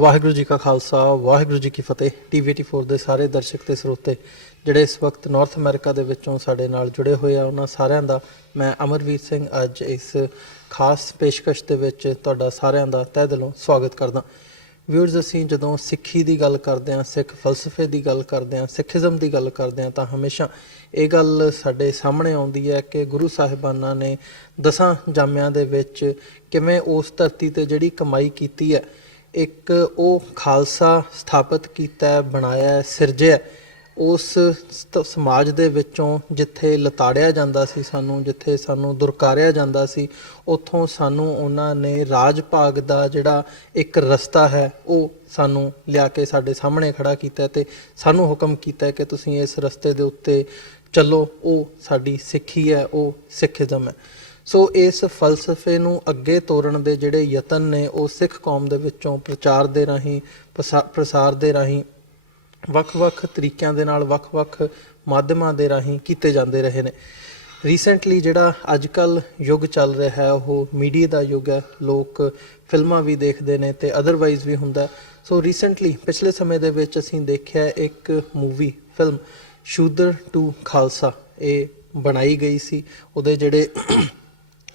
ਵਾਹਿਗੁਰੂ ਜੀ ਕਾ ਖਾਲਸਾ ਵਾਹਿਗੁਰੂ ਜੀ ਕੀ ਫਤਿਹ। TV84 ਦੇ ਸਾਰੇ ਦਰਸ਼ਕ ਤੇ ਸਰੋਤੇ ਜਿਹੜੇ ਇਸ ਵਕਤ ਨਾਰਥ ਅਮਰੀਕਾ ਦੇ ਵਿੱਚੋਂ ਸਾਡੇ ਨਾਲ ਜੁੜੇ ਹੋਏ ਆ, ਉਹਨਾਂ ਸਾਰਿਆਂ ਦਾ ਮੈਂ ਅਮਰਵੀਰ ਸਿੰਘ ਅੱਜ ਇਸ ਖਾਸ ਪੇਸ਼ਕਸ਼ ਦੇ ਵਿੱਚ ਤੁਹਾਡਾ ਸਾਰਿਆਂ ਦਾ ਤਹਿ ਦਿਲੋਂ ਸਵਾਗਤ ਕਰਦਾ। ਵਿਊਅਰਸ, ਅਸੀਂ ਜਦੋਂ ਸਿੱਖੀ ਦੀ ਗੱਲ ਕਰਦੇ ਹਾਂ, ਸਿੱਖ ਫਲਸਫੇ ਦੀ ਗੱਲ ਕਰਦੇ ਹਾਂ, ਸਿੱਖੀਜ਼ਮ ਦੀ ਗੱਲ ਕਰਦੇ ਹਾਂ, ਤਾਂ ਹਮੇਸ਼ਾ ਇਹ ਗੱਲ ਸਾਡੇ ਸਾਹਮਣੇ ਆਉਂਦੀ ਹੈ ਕਿ ਗੁਰੂ ਸਾਹਿਬਾਨਾਂ ਨੇ 10 ਜਾਮਿਆਂ ਦੇ ਵਿੱਚ ਕਿਵੇਂ ਉਸ ਧਰਤੀ 'ਤੇ ਜਿਹੜੀ ਕਮਾਈ ਕੀਤੀ ਹੈ, ਇੱਕ ਉਹ ਖਾਲਸਾ ਸਥਾਪਿਤ ਕੀਤਾ, ਬਣਾਇਆ, ਸਿਰਜਿਆ। ਉਸ ਸਮਾਜ ਦੇ ਵਿੱਚੋਂ ਜਿੱਥੇ ਲਤਾੜਿਆ ਜਾਂਦਾ ਸੀ ਸਾਨੂੰ, ਜਿੱਥੇ ਸਾਨੂੰ ਦੁਰਕਾਰਿਆ ਜਾਂਦਾ ਸੀ, ਉੱਥੋਂ ਸਾਨੂੰ ਉਹਨਾਂ ਨੇ ਰਾਜ ਭਾਗ ਦਾ ਜਿਹੜਾ ਇੱਕ ਰਸਤਾ ਹੈ ਉਹ ਸਾਨੂੰ ਲਿਆ ਕੇ ਸਾਡੇ ਸਾਹਮਣੇ ਖੜਾ ਕੀਤਾ ਅਤੇ ਸਾਨੂੰ ਹੁਕਮ ਕੀਤਾ ਕਿ ਤੁਸੀਂ ਇਸ ਰਸਤੇ ਦੇ ਉੱਤੇ ਚੱਲੋ। ਉਹ ਸਾਡੀ ਸਿੱਖੀ ਹੈ, ਉਹ ਸਿੱਖੀਜ਼ਮ ਹੈ। ਸੋ ਇਸ ਫਲਸਫੇ ਨੂੰ ਅੱਗੇ ਤੋਰਨ ਦੇ ਜਿਹੜੇ ਯਤਨ ਨੇ ਉਹ ਸਿੱਖ ਕੌਮ ਦੇ ਵਿੱਚੋਂ ਪ੍ਰਚਾਰ ਦੇ ਰਾਹੀਂ, ਪ੍ਰਸਾਰ ਦੇ ਰਾਹੀਂ, ਵੱਖ-ਵੱਖ ਤਰੀਕਿਆਂ ਦੇ ਨਾਲ, ਵੱਖ-ਵੱਖ ਮਾਧਿਅਮਾਂ ਦੇ ਰਾਹੀਂ ਕੀਤੇ ਜਾਂਦੇ ਰਹੇ ਨੇ। ਰੀਸੈਂਟਲੀ ਜਿਹੜਾ ਅੱਜ ਕੱਲ੍ਹ ਯੁੱਗ ਚੱਲ ਰਿਹਾ ਹੈ ਉਹ ਮੀਡੀਆ ਦਾ ਯੁੱਗ ਹੈ। ਲੋਕ ਫਿਲਮਾਂ ਵੀ ਦੇਖਦੇ ਨੇ ਅਤੇ ਅਦਰਵਾਈਜ਼ ਵੀ ਹੁੰਦਾ। ਸੋ ਰੀਸੈਂਟਲੀ ਪਿਛਲੇ ਸਮੇਂ ਦੇ ਵਿੱਚ ਅਸੀਂ ਦੇਖਿਆ ਇੱਕ movie film Shudra to Khalsa ਇਹ ਬਣਾਈ ਗਈ ਸੀ। ਉਹਦੇ ਜਿਹੜੇ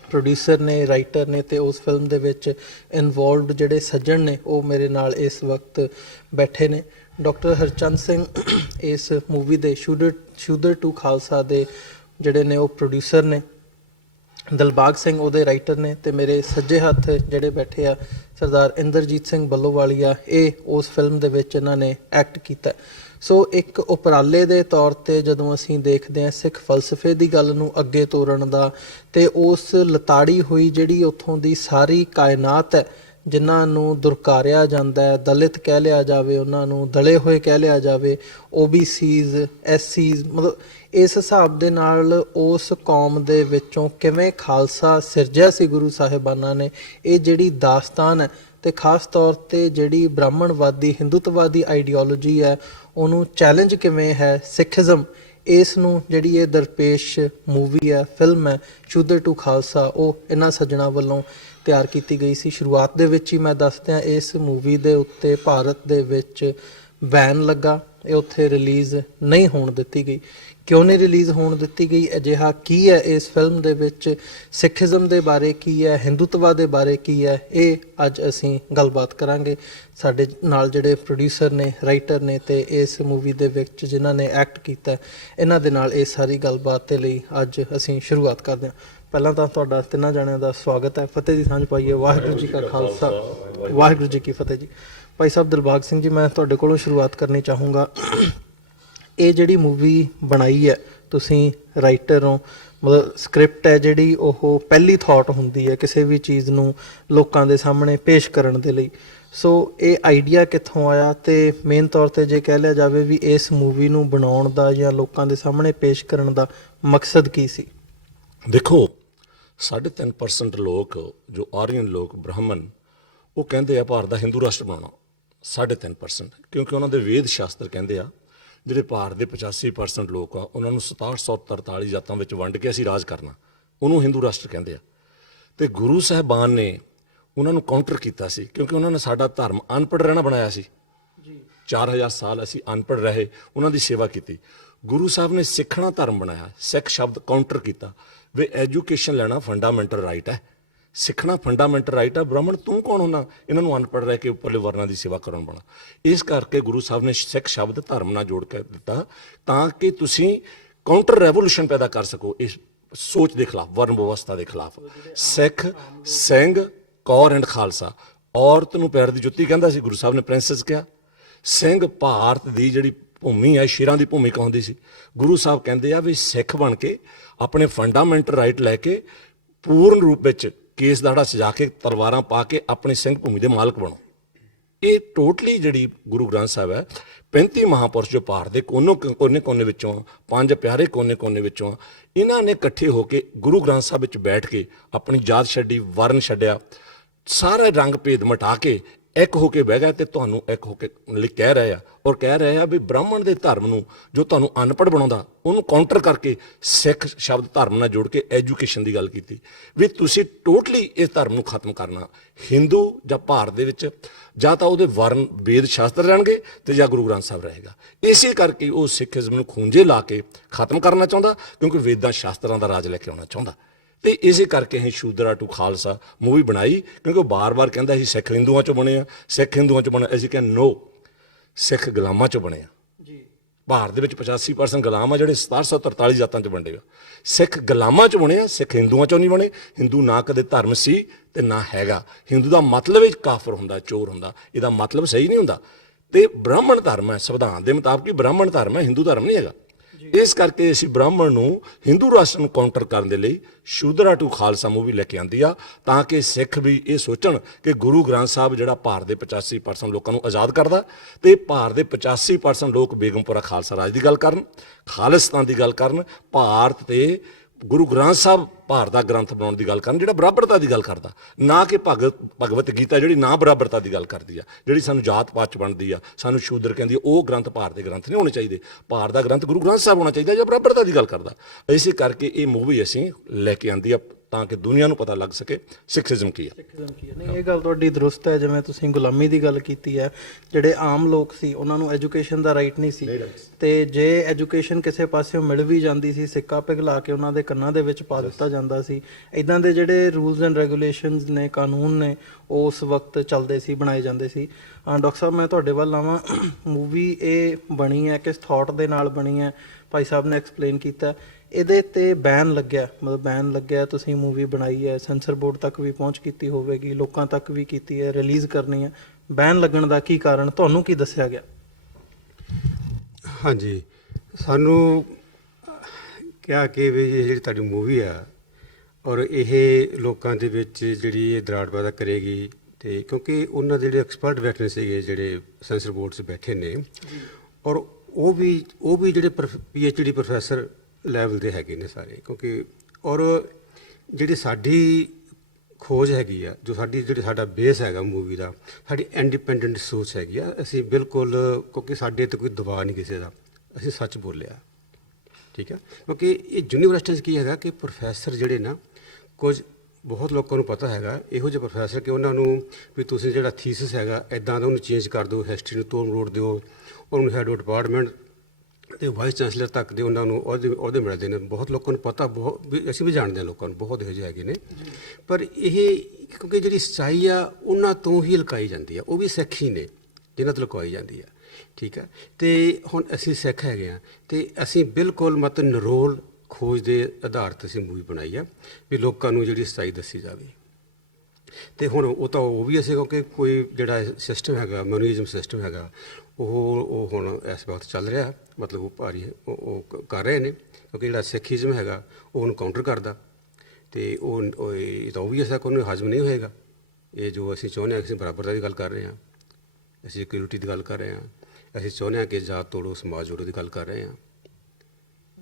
ਪ੍ਰੋਡਿਊਸਰ ਨੇ, ਰਾਈਟਰ ਨੇ ਅਤੇ ਉਸ ਫਿਲਮ ਦੇ ਵਿੱਚ ਇਨਵੋਲਵਡ ਜਿਹੜੇ ਸੱਜਣ ਨੇ ਉਹ ਮੇਰੇ ਨਾਲ ਇਸ ਵਕਤ ਬੈਠੇ ਨੇ। ਡਾਕਟਰ ਹਰਚੰਦ ਸਿੰਘ ਇਸ ਮੂਵੀ ਦੇ ਸ਼ੂਦਰ ਟੂ ਖਾਲਸਾ ਦੇ ਜਿਹੜੇ ਨੇ ਉਹ ਪ੍ਰੋਡਿਊਸਰ ਨੇ, ਦਿਲਬਾਗ ਸਿੰਘ ਉਹਦੇ ਰਾਈਟਰ ਨੇ, ਅਤੇ ਮੇਰੇ ਸੱਜੇ ਹੱਥ ਜਿਹੜੇ ਬੈਠੇ ਆ ਸਰਦਾਰ ਇੰਦਰਜੀਤ ਸਿੰਘ ਬੱਲੋਵਾਲੀਆ, ਇਹ ਉਸ ਫਿਲਮ ਦੇ ਵਿੱਚ ਇਹਨਾਂ ਨੇ ਐਕਟ ਕੀਤਾ। ਸੋ ਇੱਕ ਉਪਰਾਲੇ ਦੇ ਤੌਰ 'ਤੇ ਜਦੋਂ ਅਸੀਂ ਦੇਖਦੇ ਹਾਂ ਸਿੱਖ ਫਲਸਫੇ ਦੀ ਗੱਲ ਨੂੰ ਅੱਗੇ ਤੋਰਨ ਦਾ, ਅਤੇ ਉਸ ਲਤਾੜੀ ਹੋਈ ਜਿਹੜੀ ਉੱਥੋਂ ਦੀ ਸਾਰੀ ਕਾਇਨਾਤ ਹੈ, ਜਿਨ੍ਹਾਂ ਨੂੰ ਦੁਰਕਾਰਿਆ ਜਾਂਦਾ ਹੈ, ਦਲਿਤ ਕਹਿ ਲਿਆ ਜਾਵੇ, ਉਹਨਾਂ ਨੂੰ ਦਲੇ ਹੋਏ ਕਹਿ ਲਿਆ ਜਾਵੇ, OBCs, SCs, ਮਤਲਬ ਇਸ ਹਿਸਾਬ ਦੇ ਨਾਲ ਉਸ ਕੌਮ ਦੇ ਵਿੱਚੋਂ ਕਿਵੇਂ ਖਾਲਸਾ ਸਿਰਜਿਆ ਸੀ ਗੁਰੂ ਸਾਹਿਬਾਨਾਂ ਨੇ, ਇਹ ਜਿਹੜੀ ਦਾਸਤਾਨ ਹੈ, ਅਤੇ ਖਾਸ ਤੌਰ 'ਤੇ ਜਿਹੜੀ ਬ੍ਰਾਹਮਣਵਾਦੀ ਹਿੰਦੂਤਵਾਦੀ ਆਈਡੀਓਲੋਜੀ ਹੈ ਉਹਨੂੰ ਚੈਲੰਜ ਕਿਵੇਂ ਹੈ ਸਿੱਖੀਜ਼ਮ, ਇਸ ਨੂੰ ਜਿਹੜੀ ਇਹ ਦਰਪੇਸ਼ ਮੂਵੀ ਹੈ, ਫਿਲਮ ਹੈ ਸ਼ੂਦਰ ਟੂ ਖਾਲਸਾ, ਉਹ ਇਹਨਾਂ ਸੱਜਣਾ ਵੱਲੋਂ ਤਿਆਰ ਕੀਤੀ ਗਈ ਸੀ। ਸ਼ੁਰੂਆਤ ਦੇ ਵਿੱਚ ਹੀ ਮੈਂ ਦੱਸ ਦਿਆਂ, ਇਸ ਮੂਵੀ ਦੇ ਉੱਤੇ ਭਾਰਤ ਦੇ ਵਿੱਚ ਬੈਨ ਲੱਗਾ, ਇਹ ਉੱਥੇ ਰਿਲੀਜ਼ ਨਹੀਂ ਹੋਣ ਦਿੱਤੀ ਗਈ। ਕਿਉਂ ਨਹੀਂ ਰਿਲੀਜ਼ ਹੋਣ ਦਿੱਤੀ ਗਈ? ਅਜਿਹਾ ਕੀ ਹੈ ਇਸ ਫਿਲਮ ਦੇ ਵਿੱਚ? ਸਿੱਖੀਜ਼ਮ ਦੇ ਬਾਰੇ ਕੀ ਹੈ, ਹਿੰਦੂਤਵਾ ਦੇ ਬਾਰੇ ਕੀ ਹੈ, ਇਹ ਅੱਜ ਅਸੀਂ ਗੱਲਬਾਤ ਕਰਾਂਗੇ। ਸਾਡੇ ਨਾਲ ਜਿਹੜੇ ਪ੍ਰੋਡਿਊਸਰ ਨੇ, ਰਾਈਟਰ ਨੇ, ਅਤੇ ਇਸ ਮੂਵੀ ਦੇ ਵਿੱਚ ਜਿਨ੍ਹਾਂ ਨੇ ਐਕਟ ਕੀਤਾ, ਇਹਨਾਂ ਦੇ ਨਾਲ ਇਹ ਸਾਰੀ ਗੱਲਬਾਤ ਦੇ ਲਈ ਅੱਜ ਅਸੀਂ ਸ਼ੁਰੂਆਤ ਕਰਦੇ ਹਾਂ। ਪਹਿਲਾਂ ਤਾਂ ਤੁਹਾਡਾ ਤਿੰਨਾਂ ਜਣਿਆਂ ਦਾ ਸਵਾਗਤ ਹੈ। ਫਤਿਹ ਦੀ ਸਾਂਝ ਪਾਈਏ। ਵਾਹਿਗੁਰੂ ਜੀ ਕਾ ਖਾਲਸਾ ਵਾਹਿਗੁਰੂ ਜੀ ਕੀ ਫਤਿਹ ਜੀ। ਭਾਈ ਸਾਹਿਬ ਦਿਲਬਾਗ ਸਿੰਘ ਜੀ, ਮੈਂ ਤੁਹਾਡੇ ਕੋਲੋਂ ਸ਼ੁਰੂਆਤ ਕਰਨੀ ਚਾਹੂੰਗਾ। ਇਹ ਜਿਹੜੀ ਮੂਵੀ ਬਣਾਈ ਹੈ, ਤੁਸੀਂ ਰਾਈਟਰ ਹੋ, ਮਤਲਬ ਸਕ੍ਰਿਪਟ ਹੈ ਜਿਹੜੀ ਉਹ ਪਹਿਲੀ ਥਾਟ ਹੁੰਦੀ ਹੈ ਕਿਸੇ ਵੀ ਚੀਜ਼ ਨੂੰ ਲੋਕਾਂ ਦੇ ਸਾਹਮਣੇ ਪੇਸ਼ ਕਰਨ ਦੇ ਲਈ। ਸੋ ਇਹ ਆਈਡੀਆ ਕਿੱਥੋਂ ਆਇਆ, ਅਤੇ ਮੇਨ ਤੌਰ 'ਤੇ ਜੇ ਕਹਿ ਲਿਆ ਜਾਵੇ ਵੀ ਇਸ ਮੂਵੀ ਨੂੰ ਬਣਾਉਣ ਦਾ ਜਾਂ ਲੋਕਾਂ ਦੇ ਸਾਹਮਣੇ ਪੇਸ਼ ਕਰਨ ਦਾ ਮਕਸਦ ਕੀ ਸੀ? ਦੇਖੋ, 3.5% ਲੋਕ ਜੋ ਆਰੀਅਨ ਲੋਕ, ਬ੍ਰਾਹਮਣ, ਉਹ ਕਹਿੰਦੇ ਆ ਭਾਰਤ ਦਾ ਹਿੰਦੂ ਰਾਸ਼ਟਰ ਬਣਾਉਣਾ। 3.5%, ਕਿਉਂਕਿ ਉਹਨਾਂ ਦੇ ਵੇਦ ਸ਼ਾਸਤਰ ਕਹਿੰਦੇ ਆ ਜਿਹੜੇ ਭਾਰਤ ਦੇ 85% ਲੋਕ ਆ ਉਹਨਾਂ ਨੂੰ 6743 ਜਾਤਾਂ ਵਿੱਚ ਵੰਡ ਕੇ ਅਸੀਂ ਰਾਜ ਕਰਨਾ, ਉਹਨੂੰ ਹਿੰਦੂ ਰਾਸ਼ਟਰ ਕਹਿੰਦੇ ਆ। ਅਤੇ ਗੁਰੂ ਸਾਹਿਬਾਨ ਨੇ ਉਹਨਾਂ ਨੂੰ ਕਾਊਂਟਰ ਕੀਤਾ ਸੀ, ਕਿਉਂਕਿ ਉਹਨਾਂ ਨੇ ਸਾਡਾ ਧਰਮ ਅਨਪੜ੍ਹ ਰਹਿਣਾ ਬਣਾਇਆ ਸੀ। 4000 ਸਾਲ ਅਸੀਂ ਅਨਪੜ੍ਹ ਰਹੇ, ਉਹਨਾਂ ਦੀ ਸੇਵਾ ਕੀਤੀ। ਗੁਰੂ ਸਾਹਿਬ ਨੇ ਸਿੱਖਣਾ ਧਰਮ ਬਣਾਇਆ, ਸਿੱਖ ਸ਼ਬਦ ਕਾਊਂਟਰ ਕੀਤਾ ਵੀ ਐਜੂਕੇਸ਼ਨ ਲੈਣਾ ਫੰਡਾਮੈਂਟਲ ਰਾਈਟ ਹੈ, ਸਿੱਖਣਾ ਫੰਡਾਮੈਂਟਲ ਰਾਈਟ ਹੈ। ਬ੍ਰਾਹਮਣ ਤੂੰ ਕੌਣ ਹੁੰਦਾ ਇਹਨਾਂ ਨੂੰ ਅਨਪੜ੍ਹ ਰਹਿ ਕੇ ਉੱਪਰਲੇ ਵਰਨਾਂ ਦੀ ਸੇਵਾ ਕਰਨ ਵਾਲਾ? ਇਸ ਕਰਕੇ ਗੁਰੂ ਸਾਹਿਬ ਨੇ ਸਿੱਖ ਸ਼ਬਦ ਧਰਮ ਨਾਲ ਜੋੜ ਕੇ ਦਿੱਤਾ ਤਾਂ ਕਿ ਤੁਸੀਂ ਕਾਊਂਟਰ ਰੈਵੋਲੂਸ਼ਨ ਪੈਦਾ ਕਰ ਸਕੋ ਇਸ ਸੋਚ ਦੇ ਖਿਲਾਫ, ਵਰਨ ਵਿਵਸਥਾ ਦੇ ਖਿਲਾਫ। ਸਿੱਖ, ਸਿੰਘ, ਕੌਰ ਐਂਡ ਖਾਲਸਾ। ਔਰਤ ਨੂੰ ਪੈਰ ਦੀ ਜੁੱਤੀ ਕਹਿੰਦਾ ਸੀ, ਗੁਰੂ ਸਾਹਿਬ ਨੇ ਪ੍ਰਿੰਸੈਸ ਕਿਹਾ। ਸਿੰਘ ਭਾਰਤ ਦੀ ਜਿਹੜੀ ਭੂਮੀ ਹੈ, ਸ਼ੇਰਾਂ ਦੀ ਭੂਮੀ ਕਹਾਉਂਦੀ ਸੀ। ਗੁਰੂ ਸਾਹਿਬ ਕਹਿੰਦੇ ਆ ਵੀ ਸਿੱਖ ਬਣ ਕੇ ਆਪਣੇ ਫੰਡਾਮੈਂਟਲ ਰਾਈਟ ਲੈ ਕੇ ਪੂਰਨ ਰੂਪ ਵਿੱਚ ਕੇਸ ਦਾੜਾ ਸਜਾ ਕੇ ਤਲਵਾਰਾਂ ਪਾ ਕੇ ਆਪਣੀ ਸਿੰਘ ਭੂਮੀ ਦੇ ਮਾਲਕ ਬਣੋ। ਇਹ ਟੋਟਲੀ ਜਿਹੜੀ ਗੁਰੂ ਗ੍ਰੰਥ ਸਾਹਿਬ ਹੈ, 35 ਮਹਾਂਪੁਰਸ਼ ਜੋ ਭਾਰਤ ਦੇ ਕੋਨੇ ਵਿੱਚੋਂ, 5 ਪਿਆਰੇ ਕੋਨੇ ਵਿੱਚੋਂ, ਇਹਨਾਂ ਨੇ ਇਕੱਠੇ ਹੋ ਕੇ ਗੁਰੂ ਗ੍ਰੰਥ ਸਾਹਿਬ ਵਿੱਚ ਬੈਠ ਕੇ ਆਪਣੀ ਜਾਤ ਛੱਡੀ, ਵਰਨ ਛੱਡਿਆ, ਸਾਰਾ ਰੰਗ ਭੇਦ ਮਿਟਾ ਕੇ ਇੱਕ ਹੋ ਕੇ ਬਹਿ ਗਿਆ ਤੇ ਤੁਹਾਨੂੰ ਇੱਕ ਹੋ ਕੇ ਲਈ ਕਹਿ ਰਹੇ ਆ, ਔਰ ਕਹਿ ਰਹੇ ਆ ਵੀ ਬ੍ਰਾਹਮਣ ਦੇ ਧਰਮ ਨੂੰ ਜੋ ਤੁਹਾਨੂੰ ਅਨਪੜ੍ਹ ਬਣਾਉਂਦਾ ਉਹਨੂੰ ਕਾਊਂਟਰ ਕਰਕੇ ਸਿੱਖ ਸ਼ਬਦ ਧਰਮ ਨਾਲ ਜੋੜ ਕੇ ਐਜੂਕੇਸ਼ਨ ਦੀ ਗੱਲ ਕੀਤੀ ਵੀ ਤੁਸੀਂ ਟੋਟਲੀ ਇਸ ਧਰਮ ਨੂੰ ਖਤਮ ਕਰਨਾ। ਹਿੰਦੂ ਜਾਂ ਭਾਰਤ ਦੇ ਵਿੱਚ ਜਾਂ ਤਾਂ ਉਹਦੇ ਵਰਨ ਵੇਦ ਸ਼ਾਸਤਰ ਰਹਿਣਗੇ ਤੇ ਜਾਂ ਗੁਰੂ ਗ੍ਰੰਥ ਸਾਹਿਬ ਰਹੇਗਾ। ਇਸੇ ਕਰਕੇ ਉਹ ਸਿੱਖੀਜ਼ਮ ਨੂੰ ਖੂੰਜੇ ਲਾ ਕੇ ਖਤਮ ਕਰਨਾ ਚਾਹੁੰਦਾ, ਕਿਉਂਕਿ ਵੇਦਾਂ ਸ਼ਾਸਤਰਾਂ ਦਾ ਰਾਜ ਲੈ ਕੇ ਆਉਣਾ ਚਾਹੁੰਦਾ। ਤੇ ਇਸੇ ਕਰਕੇ ਅਸੀਂ ਸ਼ੂਦਰਾ ਟੂ ਖਾਲਸਾ ਮੂਵੀ ਬਣਾਈ, ਕਿਉਂਕਿ ਉਹ ਬਾਰ-ਬਾਰ ਕਹਿੰਦਾ ਸੀ ਸਿੱਖ ਹਿੰਦੂਆਂ ਚੋਂ ਬਣੇ ਆ, ਸਿੱਖ ਹਿੰਦੂਆਂ ਚੋਂ ਬਣੇ। ਅਸੀਂ ਕਹਿੰਦੇ ਨੋ, ਸਿੱਖ ਗੁਲਾਮਾਂ ਚੋਂ ਬਣੇ ਆ। ਜੀ, ਭਾਰਤ ਦੇ ਵਿੱਚ 85% ਗੁਲਾਮ ਆ ਜਿਹੜੇ 1743 ਜਾਤਾਂ 'ਚ ਵੰਡੇ ਆ। ਸਿੱਖ ਗੁਲਾਮਾਂ 'ਚ ਬਣੇ ਆ, ਸਿੱਖ ਹਿੰਦੂਆਂ 'ਚੋਂ ਨਹੀਂ ਬਣੇ। ਹਿੰਦੂ ਨਾ ਕਦੇ ਧਰਮ ਸੀ ਤੇ ਨਾ ਹੈਗਾ। ਹਿੰਦੂ ਦਾ ਮਤਲਬ ਹੀ ਕਾਫਰ ਹੁੰਦਾ, ਚੋਰ ਹੁੰਦਾ, ਇਹਦਾ ਮਤਲਬ ਸਹੀ ਨਹੀਂ ਹੁੰਦਾ। ਤੇ ਬ੍ਰਾਹਮਣ ਧਰਮ ਹੈ, ਸੰਵਿਧਾਨ ਦੇ ਮੁਤਾਬਕ ਹੀ ਬ੍ਰਾਹਮਣ ਧਰਮ ਹੈ, ਹਿੰਦੂ ਧਰਮ ਨਹੀਂ ਹੈਗਾ। ਇਸ ਕਰਕੇ ਅਸੀਂ ਬ੍ਰਾਹਮਣ ਨੂੰ ਹਿੰਦੂ ਰਾਸ਼ਟਰ ਨੂੰ ਕਾਊਂਟਰ ਕਰਨ ਦੇ ਲਈ ਸ਼ੂਦਰਾ ਟੂ ਖਾਲਸਾ ਮੂਵੀ ਲੈ ਕੇ ਆਂਦੀ ਆ, ਤਾਂ ਕਿ ਸਿੱਖ ਵੀ ਇਹ ਸੋਚਣ ਕਿ ਗੁਰੂ ਗ੍ਰੰਥ ਸਾਹਿਬ ਜਿਹੜਾ ਭਾਰਤ ਦੇ 85% ਲੋਕਾਂ ਨੂੰ ਆਜ਼ਾਦ ਕਰਦਾ, ਤੇ ਭਾਰਤ ਦੇ 85% ਲੋਕ ਬੇਗਮਪੁਰਾ ਖਾਲਸਾ ਰਾਜ ਦੀ ਗੱਲ ਕਰਨ, ਖਾਲਿਸਤਾਨ ਦੀ ਗੱਲ ਕਰਨ, ਭਾਰਤ ਤੇ ਗੁਰੂ ਗ੍ਰੰਥ ਸਾਹਿਬ ਭਾਰਤ ਦਾ ਗ੍ਰੰਥ ਬਣਾਉਣ ਦੀ ਗੱਲ ਕਰਨ, ਜਿਹੜਾ ਬਰਾਬਰਤਾ ਦੀ ਗੱਲ ਕਰਦਾ, ਨਾ ਕਿ ਭਗਵਤ ਗੀਤਾ ਜਿਹੜੀ ਨਾ ਬਰਾਬਰਤਾ ਦੀ ਗੱਲ ਕਰਦੀ ਆ, ਜਿਹੜੀ ਸਾਨੂੰ ਜਾਤ ਪਾਤ 'ਚ ਬਣਦੀ ਆ, ਸਾਨੂੰ ਸ਼ੂਦਰ ਕਹਿੰਦੀ ਆ। ਉਹ ਗ੍ਰੰਥ ਭਾਰਤ ਦੇ ਗ੍ਰੰਥ ਨਹੀਂ ਹੋਣੇ ਚਾਹੀਦੇ। ਭਾਰਤ ਦਾ ਗ੍ਰੰਥ ਗੁਰੂ ਗ੍ਰੰਥ ਸਾਹਿਬ ਹੋਣਾ ਚਾਹੀਦਾ ਜਾਂ ਬਰਾਬਰਤਾ ਦੀ ਗੱਲ ਕਰਦਾ। ਇਸੇ ਕਰਕੇ ਇਹ ਮੂਵੀ ਅਸੀਂ ਲੈ ਕੇ ਆਂਦੀ ਆ, ਤਾਂ ਕਿ ਦੁਨੀਆ ਨੂੰ ਪਤਾ ਲੱਗ ਸਕੇ ਸਿੱਖੀਜ਼ਮ ਕੀ ਆ। ਸਿੱਖੀਜ਼ਮ ਕੀ ਹੈ। ਨਹੀਂ, ਇਹ ਗੱਲ ਤੁਹਾਡੀ ਦਰੁਸਤ ਹੈ। ਜਿਵੇਂ ਤੁਸੀਂ ਗੁਲਾਮੀ ਦੀ ਗੱਲ ਕੀਤੀ ਹੈ, ਜਿਹੜੇ ਆਮ ਲੋਕ ਸੀ ਉਹਨਾਂ ਨੂੰ ਐਜੂਕੇਸ਼ਨ ਦਾ ਰਾਈਟ ਨਹੀਂ ਸੀ, ਤੇ ਜੇ ਐਜੂਕੇਸ਼ਨ ਕਿਸੇ ਪਾਸਿਓਂ ਮਿਲ ਵੀ ਜਾਂਦੀ ਸੀ, ਸਿੱਕਾ ਪਿਘਲਾ ਕੇ ਉਹਨਾਂ ਦੇ ਕੰਨਾਂ ਦੇ ਵਿੱਚ ਪਾ ਦਿੱਤਾ ਜਾਂਦਾ ਸੀ। ਇਦਾਂ ਦੇ ਜਿਹੜੇ ਰੂਲਸ ਐਂਡ ਰੈਗੂਲੇਸ਼ਨਸ ਨੇ, ਕਾਨੂੰਨ ਨੇ, ਉਸ ਵਕਤ ਚੱਲਦੇ ਸੀ, ਬਣਾਏ ਜਾਂਦੇ ਸੀ। ਡਾਕਟਰ ਸਾਹਿਬ, ਮੈਂ ਤੁਹਾਡੇ ਵੱਲ ਆਵਾਂ। ਮੂਵੀ ਇਹ ਬਣੀ ਹੈ, ਕਿਸ ਥਾਟ ਦੇ ਨਾਲ ਬਣੀ ਹੈ? ਭਾਈ ਸਾਹਿਬ ਨੇ ਐਕਸਪਲੇਨ ਕੀਤਾ। ਇਹਦੇ ਤੇ ਬੈਨ ਲੱਗਿਆ, ਮਤਲਬ ਬੈਨ ਲੱਗਿਆ, ਤੁਸੀਂ ਮੂਵੀ ਬਣਾਈ ਹੈ, ਸੈਂਸਰ ਬੋਰਡ ਤੱਕ ਵੀ ਪਹੁੰਚ ਕੀਤੀ ਹੋਵੇਗੀ, ਲੋਕਾਂ ਤੱਕ ਵੀ ਕੀਤੀ ਹੈ, ਰਿਲੀਜ਼ ਕਰਨੀ ਹੈ। ਬੈਨ ਲੱਗਣ ਦਾ ਕੀ ਕਾਰਨ, ਤੁਹਾਨੂੰ ਕੀ ਦੱਸਿਆ ਗਿਆ? ਹਾਂਜੀ, ਸਾਨੂੰ ਕਿਹਾ ਕਿ ਵੀ ਇਹ ਜਿਹੜੀ ਤੁਹਾਡੀ ਮੂਵੀ ਆ ਔਰ ਇਹ ਲੋਕਾਂ ਦੇ ਵਿੱਚ ਜਿਹੜੀ ਇਹ ਦਰਾੜ ਪੈਦਾ ਕਰੇਗੀ, ਤੇ ਕਿਉਂਕਿ ਉਹਨਾਂ ਦੇ ਜਿਹੜੇ ਐਕਸਪਰਟ ਬੈਠੇ ਸੀਗੇ, ਜਿਹੜੇ ਸੈਂਸਰ ਬੋਰਡ 'ਚ ਬੈਠੇ ਨੇ, ਔਰ ਉਹ ਵੀ ਜਿਹੜੇ PhD ਪ੍ਰੋਫੈਸਰ ਲੈਵਲ ਦੇ ਹੈਗੇ ਨੇ ਸਾਰੇ, ਕਿਉਂਕਿ ਔਰ ਜਿਹੜੀ ਸਾਡੀ ਖੋਜ ਹੈਗੀ ਆ, ਜੋ ਸਾਡਾ ਬੇਸ ਹੈਗਾ ਮੂਵੀ ਦਾ, ਸਾਡੀ ਇੰਡੀਪੈਂਡੈਂਟ ਸੋਚ ਹੈਗੀ ਆ। ਅਸੀਂ ਬਿਲਕੁਲ, ਕਿਉਂਕਿ ਸਾਡੇ ਤੇ ਕੋਈ ਦਬਾਅ ਨਹੀਂ ਕਿਸੇ ਦਾ, ਅਸੀਂ ਸੱਚ ਬੋਲਿਆ, ਠੀਕ ਹੈ। ਕਿਉਂਕਿ ਇਹ ਯੂਨੀਵਰਸਿਟੀ 'ਚ ਕੀ ਹੈਗਾ ਕਿ ਪ੍ਰੋਫੈਸਰ ਜਿਹੜੇ ਨਾ, ਕੁਝ ਬਹੁਤ ਲੋਕਾਂ ਨੂੰ ਪਤਾ ਹੈਗਾ ਇਹੋ ਜਿਹੇ ਪ੍ਰੋਫੈਸਰ ਕਿ ਉਹਨਾਂ ਨੂੰ ਵੀ ਤੁਸੀਂ ਜਿਹੜਾ ਥੀਸਿਸ ਹੈਗਾ ਇੱਦਾਂ ਦਾ ਉਹਨੂੰ ਚੇਂਜ ਕਰ ਦਿਓ, ਹਿਸਟਰੀ ਨੂੰ ਤੋੜ ਮਰੋੜ ਦਿਓ, ਉਹਨੂੰ ਹੈਡ ਆਫ ਡਿਪਾਰਟਮੈਂਟ ਤੇ ਵਾਈਸ ਚਾਂਸਲਰ ਤੱਕ ਦੇ ਉਹਨਾਂ ਨੂੰ ਅਹੁਦੇ ਮਿਲਦੇ ਨੇ। ਬਹੁਤ ਲੋਕਾਂ ਨੂੰ ਪਤਾ, ਬਹੁਤ ਵੀ ਅਸੀਂ ਵੀ ਜਾਣਦੇ ਹਾਂ, ਲੋਕਾਂ ਨੂੰ ਬਹੁਤ ਇਹੋ ਜਿਹੇ ਹੈਗੇ ਨੇ। ਪਰ ਇਹ ਕਿਉਂਕਿ ਜਿਹੜੀ ਸੱਚਾਈ ਆ ਉਹਨਾਂ ਤੋਂ ਹੀ ਲੁਕਾਈ ਜਾਂਦੀ ਆ, ਉਹ ਵੀ ਸਿੱਖ ਹੀ ਨੇ ਜਿਨ੍ਹਾਂ ਤੋਂ ਲੁਕਾਈ ਜਾਂਦੀ ਆ, ਠੀਕ ਹੈ। ਤੇ ਹੁਣ ਅਸੀਂ ਸਿੱਖ ਹੈਗੇ ਆ, ਤੇ ਅਸੀਂ ਬਿਲਕੁਲ ਮਤਲਬ ਨਿਰੋਲ ਖੋਜ ਦੇ ਆਧਾਰ 'ਤੇ ਅਸੀਂ ਮੂਵੀ ਬਣਾਈ ਆ ਵੀ ਲੋਕਾਂ ਨੂੰ ਜਿਹੜੀ ਸੱਚਾਈ ਦੱਸੀ ਜਾਵੇ। ਤੇ ਹੁਣ ਉਹ ਵੀ ਅਸੀਂ, ਕਿਉਂਕਿ ਕੋਈ ਜਿਹੜਾ ਸਿਸਟਮ ਹੈਗਾ, ਮਿਊਨਿਜ਼ਮ ਸਿਸਟਮ ਹੈਗਾ, ਉਹ ਹੁਣ ਇਸ ਵਕਤ ਚੱਲ ਰਿਹਾ, ਮਤਲਬ ਉਹ ਭਾਰੀ ਉਹ ਕਰ ਰਹੇ ਨੇ, ਕਿਉਂਕਿ ਜਿਹੜਾ ਸਿੱਖੀਜ਼ਮ ਹੈਗਾ ਉਹ ਉਹਨੂੰ ਕਾਊਂਟਰ ਕਰਦਾ, ਤੇ ਇਹ ਤਾਂ ਵੀ ਐਸਾ ਕੋਈ ਹਜ਼ਮ ਨਹੀਂ ਹੋਏਗਾ। ਇਹ ਜੋ ਅਸੀਂ ਚਾਹੁੰਦੇ ਹਾਂ ਕਿ ਅਸੀਂ ਬਰਾਬਰਤਾ ਦੀ ਗੱਲ ਕਰ ਰਹੇ ਹਾਂ, ਅਸੀਂ ਇਕੁਇਲਿਟੀ ਦੀ ਗੱਲ ਕਰ ਰਹੇ ਹਾਂ, ਅਸੀਂ ਚਾਹੁੰਦੇ ਹਾਂ ਕਿ ਜਾਤ ਤੋੜੋ ਸਮਾਜ ਜੋੜੋ ਦੀ ਗੱਲ ਕਰ ਰਹੇ ਹਾਂ।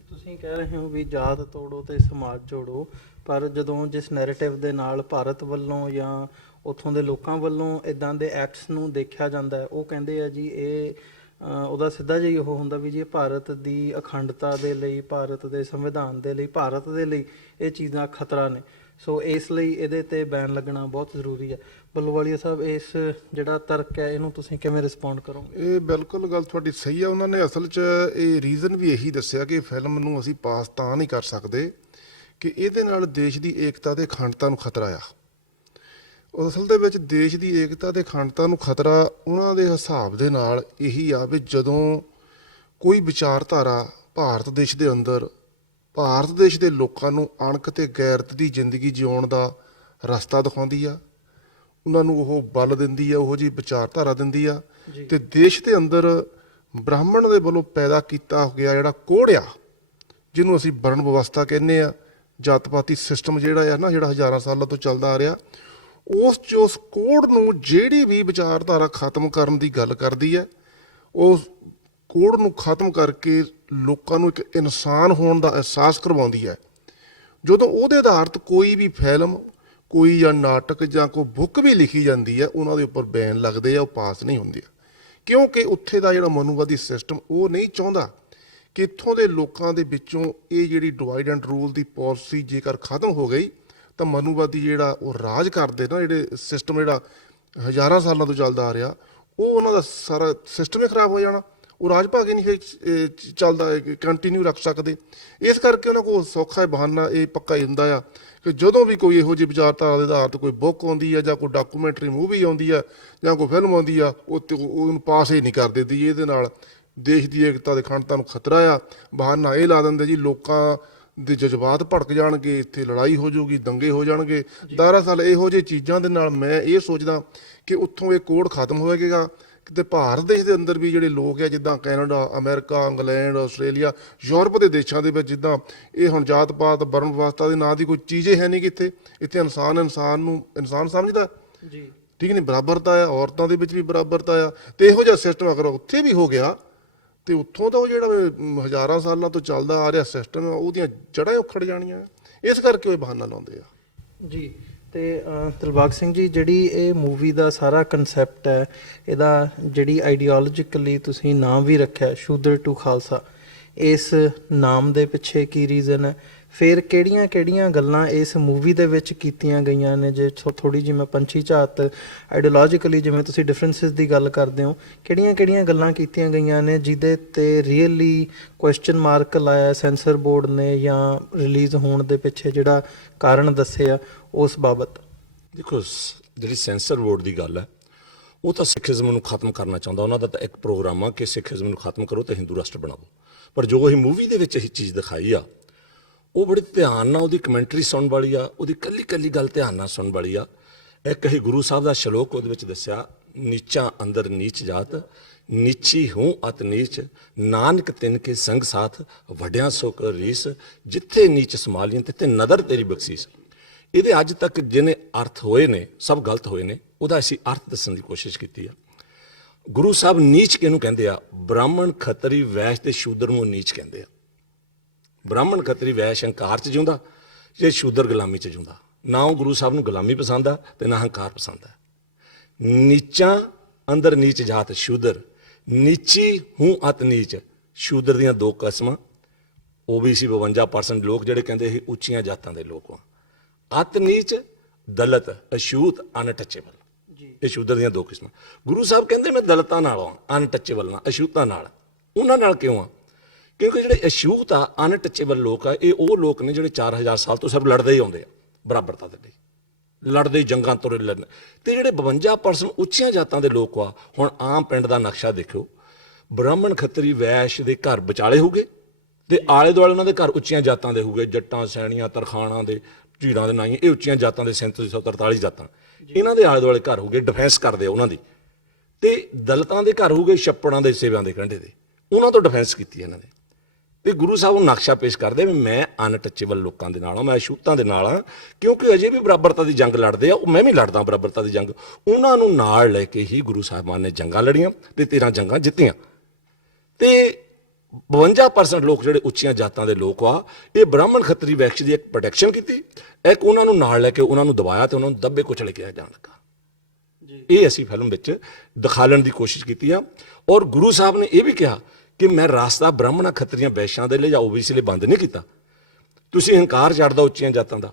ਤੁਸੀਂ ਕਹਿ ਰਹੇ ਹੋ ਵੀ ਜਾਤ ਤੋੜੋ ਤੇ ਸਮਾਜ ਜੋੜੋ, ਪਰ ਜਦੋਂ ਜਿਸ ਨੈਰੇਟਿਵ ਦੇ ਨਾਲ ਭਾਰਤ ਵੱਲੋਂ ਜਾਂ ਉੱਥੋਂ ਦੇ ਲੋਕਾਂ ਵੱਲੋਂ ਇਦਾਂ ਦੇ ਐਕਟਸ ਨੂੰ ਦੇਖਿਆ ਜਾਂਦਾ ਹੈ, ਉਹ ਕਹਿੰਦੇ ਆ ਜੀ ਇਹ ਉਹਦਾ ਸਿੱਧਾ ਜਿਹਾ ਉਹ ਹੁੰਦਾ ਵੀ ਜੀ ਭਾਰਤ ਦੀ ਅਖੰਡਤਾ ਦੇ ਲਈ, ਭਾਰਤ ਦੇ ਸੰਵਿਧਾਨ ਦੇ ਲਈ, ਭਾਰਤ ਦੇ ਲਈ ਇਹ ਚੀਜ਼ਾਂ ਖਤਰਾ ਨੇ। ਸੋ ਇਸ ਲਈ ਇਹਦੇ ਤੇ ਬੈਨ ਲੱਗਣਾ ਬਹੁਤ ਜ਼ਰੂਰੀ ਹੈ। ਬੱਲੂਵਾਲੀਆ ਸਾਹਿਬ, ਇਸ ਜਿਹੜਾ ਤਰਕ ਹੈ ਇਹਨੂੰ ਤੁਸੀਂ ਕਿਵੇਂ ਰਿਸਪੌਂਡ ਕਰੋਗੇ? ਇਹ ਬਿਲਕੁਲ ਗੱਲ ਤੁਹਾਡੀ ਸਹੀ ਆ। ਉਹਨਾਂ ਨੇ ਅਸਲ 'ਚ ਇਹ ਰੀਜ਼ਨ ਵੀ ਇਹੀ ਦੱਸਿਆ ਕਿ ਫਿਲਮ ਨੂੰ ਅਸੀਂ ਪਾਸ ਤਾਂ ਨਹੀਂ ਕਰ ਸਕਦੇ ਕਿ ਇਹਦੇ ਨਾਲ ਦੇਸ਼ ਦੀ ਏਕਤਾ ਤੇ ਅਖੰਡਤਾ ਨੂੰ ਖਤਰਾ ਆ। ਅਸਲ ਦੇ ਵਿੱਚ ਦੇਸ਼ ਦੀ ਏਕਤਾ ਤੇ ਅਖੰਡਤਾ ਨੂੰ ਖਤਰਾ ਉਹਨਾਂ ਦੇ ਹਿਸਾਬ ਦੇ ਨਾਲ ਇਹੀ ਆ ਵੀ ਜਦੋਂ ਕੋਈ ਵਿਚਾਰਧਾਰਾ ਭਾਰਤ ਦੇਸ਼ ਦੇ ਅੰਦਰ ਭਾਰਤ ਦੇਸ਼ ਦੇ ਲੋਕਾਂ ਨੂੰ ਅਣਖ ਤੇ ਗੈਰਤ ਦੀ ਜ਼ਿੰਦਗੀ ਜਿਉਣ ਦਾ ਰਸਤਾ ਦਿਖਾਉਂਦੀ ਆ, ਉਹਨਾਂ ਨੂੰ ਉਹ ਬਲ ਦਿੰਦੀ ਆ, ਉਹੋ ਜਿਹੀ ਵਿਚਾਰਧਾਰਾ ਦਿੰਦੀ ਆ, ਤੇ ਦੇਸ਼ ਦੇ ਅੰਦਰ ਬ੍ਰਾਹਮਣ ਦੇ ਵੱਲੋਂ ਪੈਦਾ ਕੀਤਾ ਗਿਆ ਜਿਹੜਾ ਕੋੜ ਆ, ਜਿਹਨੂੰ ਅਸੀਂ ਵਰਣ ਵਿਵਸਥਾ ਕਹਿੰਦੇ ਆ, ਜਾਤ ਪਾਤੀ ਸਿਸਟਮ ਜਿਹੜਾ ਆ ਨਾ, ਜਿਹੜਾ ਹਜ਼ਾਰਾਂ ਸਾਲਾਂ ਤੋਂ ਚੱਲਦਾ ਆ ਰਿਹਾ, ਉਸ ਕੋੜ ਨੂੰ ਜਿਹੜੀ ਵੀ ਵਿਚਾਰਧਾਰਾ ਖਤਮ ਕਰਨ ਦੀ ਗੱਲ ਕਰਦੀ ਹੈ, ਉਸ ਕੋੜ ਨੂੰ ਖਤਮ ਕਰਕੇ ਲੋਕਾਂ ਨੂੰ ਇੱਕ ਇਨਸਾਨ ਹੋਣ ਦਾ ਅਹਿਸਾਸ ਕਰਵਾਉਂਦੀ ਹੈ। ਜਦੋਂ ਉਹਦੇ ਆਧਾਰਿਤ ਕੋਈ ਵੀ ਫਿਲਮ, ਕੋਈ ਜਾਂ ਨਾਟਕ ਜਾਂ ਕੋਈ ਬੁੱਕ ਵੀ ਲਿਖੀ ਜਾਂਦੀ ਹੈ, ਉਹਨਾਂ ਦੇ ਉੱਪਰ ਬੈਨ ਲੱਗਦੇ ਆ, ਉਹ ਪਾਸ ਨਹੀਂ ਹੁੰਦੇ, ਕਿਉਂਕਿ ਉੱਥੇ ਦਾ ਜਿਹੜਾ ਮਨੂਵਾਦੀ ਸਿਸਟਮ ਉਹ ਨਹੀਂ ਚਾਹੁੰਦਾ ਕਿ ਇੱਥੋਂ ਦੇ ਲੋਕਾਂ ਦੇ ਵਿੱਚੋਂ ਇਹ ਜਿਹੜੀ divide and rule the policy ਜੇਕਰ ਖਤਮ ਹੋ ਗਈ ਤਾਂ ਮਨੂਵਾਦੀ ਜਿਹੜਾ ਉਹ ਰਾਜ ਕਰਦੇ ਨਾ, ਜਿਹੜੇ ਸਿਸਟਮ ਜਿਹੜਾ ਹਜ਼ਾਰਾਂ ਸਾਲਾਂ ਤੋਂ ਚੱਲਦਾ ਆ ਰਿਹਾ, ਉਹ ਉਹਨਾਂ ਦਾ ਸਾਰਾ ਸਿਸਟਮ ਹੀ ਖਰਾਬ ਹੋ ਜਾਣਾ। ਉਹ ਰਾਜ ਭਾਗ ਹੀ ਨਹੀਂ ਚੱਲਦਾ, ਕੰਟੀਨਿਊ ਰੱਖ ਸਕਦੇ। ਇਸ ਕਰਕੇ ਉਹਨਾਂ ਕੋਲ ਸੌਖਾ ਬਹਾਨਾ ਇਹ ਪੱਕਾ ਹੀ ਹੁੰਦਾ ਆ ਕਿ ਜਦੋਂ ਵੀ ਕੋਈ ਇਹੋ ਜਿਹੀ ਵਿਚਾਰਧਾਰਾ ਦੇ ਆਧਾਰ 'ਤੇ ਕੋਈ ਬੁੱਕ ਆਉਂਦੀ ਹੈ ਜਾਂ ਕੋਈ ਡਾਕੂਮੈਂਟਰੀ ਮੂਵੀ ਆਉਂਦੀ ਆ ਜਾਂ ਕੋਈ ਫਿਲਮ ਆਉਂਦੀ ਆ, ਉਹਨੂੰ ਪਾਸ ਹੀ ਨਹੀਂ ਕਰ ਦਿੰਦੀ। ਇਹਦੇ ਨਾਲ ਦੇਸ਼ ਦੀ ਏਕਤਾ ਦੇ ਅਖੰਡਤਾ ਨੂੰ ਖਤਰਾ ਆ। ਬਹਾਨਾ ਇਹ ਲਾ ਦਿੰਦੇ ਜੀ ਲੋਕਾਂ ਦੇ ਜਜ਼ਬਾਤ ਭੜਕ ਜਾਣਗੇ, ਇੱਥੇ ਲੜਾਈ ਹੋ ਜਾਊਗੀ, ਦੰਗੇ ਹੋ ਜਾਣਗੇ। ਦਰਅਸਲ ਇਹੋ ਜਿਹੀ ਚੀਜ਼ਾਂ ਦੇ ਨਾਲ ਮੈਂ ਇਹ ਸੋਚਦਾ ਕਿ ਉੱਥੋਂ ਇਹ ਕੋਡ ਖਤਮ ਹੋਵੇਗਾ। ਕਿਤੇ ਭਾਰਤ ਦੇਸ਼ ਦੇ ਅੰਦਰ ਵੀ ਜਿਹੜੇ ਲੋਕ ਆ, ਜਿੱਦਾਂ Canada, America, England, Australia, Europe ਦੇ ਦੇਸ਼ਾਂ ਦੇ ਵਿੱਚ, ਜਿੱਦਾਂ ਇਹ ਹੁਣ ਜਾਤ ਪਾਤ ਵਰਨ ਵਿਵਸਥਾ ਦੇ ਨਾਂ ਦੀ ਕੋਈ ਚੀਜ਼ ਹੀ ਹੈ ਨਹੀਂ ਕਿ ਇੱਥੇ ਇਨਸਾਨ ਨੂੰ ਇਨਸਾਨ ਸਮਝਦਾ ਜੀ, ਠੀਕ ਨਹੀਂ, ਬਰਾਬਰਤਾ ਆ, ਔਰਤਾਂ ਦੇ ਵਿੱਚ ਵੀ ਬਰਾਬਰਤਾ ਆ। ਤੇ ਇਹੋ ਜਿਹਾ ਸਿਸਟਮ ਅਗਰ ਉੱਥੇ ਵੀ ਹੋ ਗਿਆ ਤੇ ਉੱਥੋਂ ਦਾ ਉਹ ਜਿਹੜਾ ਹਜ਼ਾਰਾਂ ਸਾਲਾਂ ਤੋਂ ਚੱਲਦਾ ਆ ਰਿਹਾ ਸਿਸਟਮ, ਉਹਦੀਆਂ ਜੜ੍ਹਾਂ ਉਖੜ ਜਾਣੀਆਂ। ਇਸ ਕਰਕੇ ਉਹ ਬਹਾਨਾ ਲਾਉਂਦੇ ਆ ਜੀ। ਤੇ ਦਿਲਬਾਗ ਸਿੰਘ ਜੀ, ਜਿਹੜੀ ਇਹ ਮੂਵੀ ਦਾ ਸਾਰਾ ਕਨਸੈਪਟ ਹੈ, ਇਹਦਾ ਜਿਹੜੀ ਆਈਡੀਓਲੋਜੀਕਲੀ ਤੁਸੀਂ ਨਾਮ ਵੀ ਰੱਖਿਆ ਸ਼ੂਦਰ ਟੂ ਖਾਲਸਾ, ਇਸ ਨਾਮ ਦੇ ਪਿੱਛੇ ਕੀ ਰੀਜ਼ਨ ਹੈ? ਫਿਰ ਕਿਹੜੀਆਂ ਗੱਲਾਂ ਇਸ ਮੂਵੀ ਦੇ ਵਿੱਚ ਕੀਤੀਆਂ ਗਈਆਂ ਨੇ? ਜੇ ਥੋੜੀ ਜਿਹੀ ਮੈਂ ਪੰਛੀ ਝਾਤ ਆਈਡੀਓਲੋਜੀਕਲੀ ਜਿਵੇਂ ਤੁਸੀਂ ਡਿਫਰੈਂਸਿਸ ਦੀ ਗੱਲ ਕਰਦੇ ਹੋ, ਕਿਹੜੀਆਂ ਗੱਲਾਂ ਕੀਤੀਆਂ ਗਈਆਂ ਨੇ ਜਿਹਦੇ ਤੇ ਰੀਅਲੀ ਕੁਐਸਚਨ ਮਾਰਕ ਲਾਇਆ ਸੈਂਸਰ ਬੋਰਡ ਨੇ, ਜਾਂ ਰਿਲੀਜ਼ ਹੋਣ ਦੇ ਪਿੱਛੇ ਜਿਹੜਾ ਕਾਰਨ ਦੱਸਿਆ ਉਸ ਬਾਬਤ? ਦੇਖੋ, ਜਿਹੜੀ ਸੈਂਸਰ ਬੋਰਡ ਦੀ ਗੱਲ ਹੈ, ਉਹ ਤਾਂ ਸਿੱਖੀਜ਼ਮ ਨੂੰ ਖਤਮ ਕਰਨਾ ਚਾਹੁੰਦਾ। ਉਹਨਾਂ ਦਾ ਤਾਂ ਇੱਕ ਪ੍ਰੋਗਰਾਮ ਆ ਕਿ ਸਿੱਖੀਜ਼ਮ ਨੂੰ ਖਤਮ ਕਰੋ ਤੇ ਹਿੰਦੂ ਰਾਸ਼ਟਰ ਬਣਾਓ। ਪਰ ਜੋ ਇਹ ਮੂਵੀ ਦੇ ਵਿੱਚ ਇਹ ਚੀਜ਼ ਦਿਖਾਈ ਆ, ਉਹ ਬੜੇ ਧਿਆਨ ਨਾਲ ਉਹਦੀ ਕਮੈਂਟਰੀ ਸੁਣਨ ਵਾਲੀ ਆ, ਉਹਦੀ ਕੱਲੀ ਗੱਲ ਧਿਆਨ ਨਾਲ ਸੁਣਨ ਵਾਲੀ ਆ। ਇੱਕ ਇਹ ਗੁਰੂ ਸਾਹਿਬ ਦਾ ਸ਼ਲੋਕ ਉਹਦੇ ਵਿੱਚ ਦੱਸਿਆ, ਨੀਚਾਂ ਅੰਦਰ ਨੀਚ ਜਾਤ, ਨੀਚੀ ਹੂੰ ਅਤ ਨੀਚ, ਨਾਨਕ ਤਿਨ ਕੇ ਸੰਗ ਸਾਥ, ਵੱਡਿਆਂ ਸੋ ਕਰ ਰੀਸ, ਜਿੱਥੇ ਨੀਚ ਸਮਾਲੀਆਂ ਤਿੱਥੇ ਨਦਰ ਤੇਰੀ ਬਖਸ਼ੀਸ। ਇਹਦੇ ਅੱਜ ਤੱਕ ਜਿਹਨੇ ਅਰਥ ਹੋਏ ਨੇ ਸਭ ਗਲਤ ਹੋਏ ਨੇ, ਉਹਦਾ ਅਸੀਂ ਅਰਥ ਦੱਸਣ ਦੀ ਕੋਸ਼ਿਸ਼ ਕੀਤੀ ਆ। ਗੁਰੂ ਸਾਹਿਬ ਨੀਚ ਕਿਹਨੂੰ ਕਹਿੰਦੇ ਆ? ਬ੍ਰਾਹਮਣ, ਖੱਤਰੀ, ਵੈਸ਼ ਤੇ ਸ਼ੂਦਰ ਨੂੰ ਨੀਚ ਕਹਿੰਦੇ ਆ। ਬ੍ਰਾਹਮਣ, ਖੱਤਰੀ, ਵੈਸ਼ ਹੰਕਾਰ 'ਚ ਜਿਉਂਦਾ, ਜੇ ਸ਼ੂਦਰ ਗੁਲਾਮੀ 'ਚ ਜਿਉਂਦਾ। ਨਾ ਉਹ ਗੁਰੂ ਸਾਹਿਬ ਨੂੰ ਗੁਲਾਮੀ ਪਸੰਦ ਆ ਤੇ ਨਾ ਹੰਕਾਰ ਪਸੰਦ ਆ। ਨੀਚਾਂ ਅੰਦਰ ਨੀਚ ਜਾਤ ਸ਼ੂਦਰ, ਨੀਚੀ ਹੂੰ ਅਤ ਨੀਚ। ਸ਼ੂਦਰ ਦੀਆਂ ਦੋ ਕਿਸਮਾਂ, OBC 52% ਲੋਕ ਜਿਹੜੇ ਕਹਿੰਦੇ ਇਹ ਉੱਚੀਆਂ ਜਾਤਾਂ ਦੇ ਲੋਕ ਆ। ਅਤ ਨੀਚ, ਦਲਿਤ, ਅਛੂਤ, ਅਨਟੱਚੇਬਲ। ਇਹ ਸ਼ੂਦਰ ਦੀਆਂ ਦੋ ਕਿਸਮਾਂ। ਗੁਰੂ ਸਾਹਿਬ ਕਹਿੰਦੇ ਮੈਂ ਦਲਿਤਾਂ ਨਾਲ ਆ, ਅਨਟੱਚੇਬਲ ਨਾਲ, ਅਛੂਤਾਂ ਨਾਲ। ਉਹਨਾਂ ਨਾਲ ਕਿਉਂ ਆ? ਕਿਉਂਕਿ ਜਿਹੜੇ ਅਛੂਤ ਆ, ਅਨਟੱਚੇਬਲ ਲੋਕ ਆ, ਇਹ ਉਹ ਲੋਕ ਨੇ ਜਿਹੜੇ 4000 ਸਾਲ ਤੋਂ ਸਭ ਲੜਦੇ ਹੀ ਆਉਂਦੇ ਆ ਬਰਾਬਰਤਾ ਦੇ ਲਈ, ਲੜਦੇ ਹੀ ਜੰਗਾਂ ਤੋਂ ਲੜਨ। ਤੇ ਜਿਹੜੇ 52% ਉੱਚੀਆਂ ਜਾਤਾਂ ਦੇ ਲੋਕ ਆ, ਹੁਣ ਆਮ ਪਿੰਡ ਦਾ ਨਕਸ਼ਾ ਦੇਖਿਓ, ਬ੍ਰਾਹਮਣ, ਖੱਤਰੀ, ਵੈਸ਼ ਦੇ ਘਰ ਵਿਚਾਲੇ ਹੋਗੇ ਤੇ ਆਲੇ ਦੁਆਲੇ ਉਹਨਾਂ ਦੇ ਘਰ ਉੱਚੀਆਂ ਜਾਤਾਂ ਦੇ ਹੋਗੇ, ਜੱਟਾਂ, ਸੈਣੀਆਂ, ਤਰਖਾਣਾਂ ਦੇ, ਝੀੜਾਂ ਦੇ ਨਾਈਆਂ, ਇਹ ਉੱਚੀਆਂ ਜਾਤਾਂ ਦੇ 3743 ਜਾਤਾਂ, ਇਹਨਾਂ ਦੇ ਆਲੇ ਦੁਆਲੇ ਘਰ ਹੋਗੇ, ਡਿਫੈਂਸ ਕਰਦੇ ਆ ਉਹਨਾਂ ਦੀ। ਤੇ ਦਲਿਤਾਂ ਦੇ ਘਰ ਹੋਗੇ ਛੱਪੜਾਂ ਦੇ, ਸੇਵਿਆਂ ਦੇ ਕੰਢੇ ਦੇ, ਉਹਨਾਂ ਤੋਂ ਡਿਫੈਂਸ ਕੀਤੀ ਇਹਨਾਂ ਨੇ। ਤੇ ਗੁਰੂ ਸਾਹਿਬ ਉਹ ਨਕਸ਼ਾ ਪੇਸ਼ ਕਰਦੇ ਵੀ ਮੈਂ ਅਨਟੱਚੇਬਲ ਲੋਕਾਂ ਦੇ ਨਾਲ ਹਾਂ, ਮੈਂ ਅਛੂਤਾਂ ਦੇ ਨਾਲ ਹਾਂ, ਕਿਉਂਕਿ ਅਜੇ ਵੀ ਬਰਾਬਰਤਾ ਦੀ ਜੰਗ ਲੜਦੇ ਆ, ਉਹ ਮੈਂ ਵੀ ਲੜਦਾ ਬਰਾਬਰਤਾ ਦੀ ਜੰਗ। ਉਹਨਾਂ ਨੂੰ ਨਾਲ ਲੈ ਕੇ ਹੀ ਗੁਰੂ ਸਾਹਿਬਾਨ ਨੇ ਜੰਗਾਂ ਲੜੀਆਂ ਤੇ 13 ਜੰਗਾਂ ਜਿੱਤੀਆਂ। ਤੇ 52% ਲੋਕ ਜਿਹੜੇ ਉੱਚੀਆਂ ਜਾਤਾਂ ਦੇ ਲੋਕ ਆ, ਇਹ ਬ੍ਰਾਹਮਣ, ਖੱਤਰੀ, ਵੈਸ਼ ਦੀ ਇੱਕ ਪ੍ਰੋਟੈਕਸ਼ਨ ਕੀਤੀ, ਇੱਕ ਉਹਨਾਂ ਨੂੰ ਨਾਲ ਲੈ ਕੇ ਉਹਨਾਂ ਨੂੰ ਦਬਾਇਆ ਤੇ ਉਹਨਾਂ ਨੂੰ ਦੱਬੇ ਕੁਚਲੇ ਕਿਹਾ ਜਾਣ ਲੱਗਾ। ਇਹ ਅਸੀਂ ਫਿਲਮ ਵਿੱਚ ਦਿਖਾਉਣ ਦੀ ਕੋਸ਼ਿਸ਼ ਕੀਤੀ ਆ। ਔਰ ਗੁਰੂ ਸਾਹਿਬ ਨੇ ਇਹ ਵੀ ਕਿਹਾ ਕਿ ਮੈਂ ਰਾਸਤਾ ਬ੍ਰਾਹਮਣਾਂ, ਖੱਤਰੀਆਂ, ਵੈਸ਼ਾਂ ਦੇ ਲਈ ਜਾਂ OBC ਲਈ ਬੰਦ ਨਹੀਂ ਕੀਤਾ। ਤੁਸੀਂ ਹੰਕਾਰ ਛੱਡ ਦਿਓ ਉੱਚੀਆਂ ਜਾਤਾਂ ਦਾ,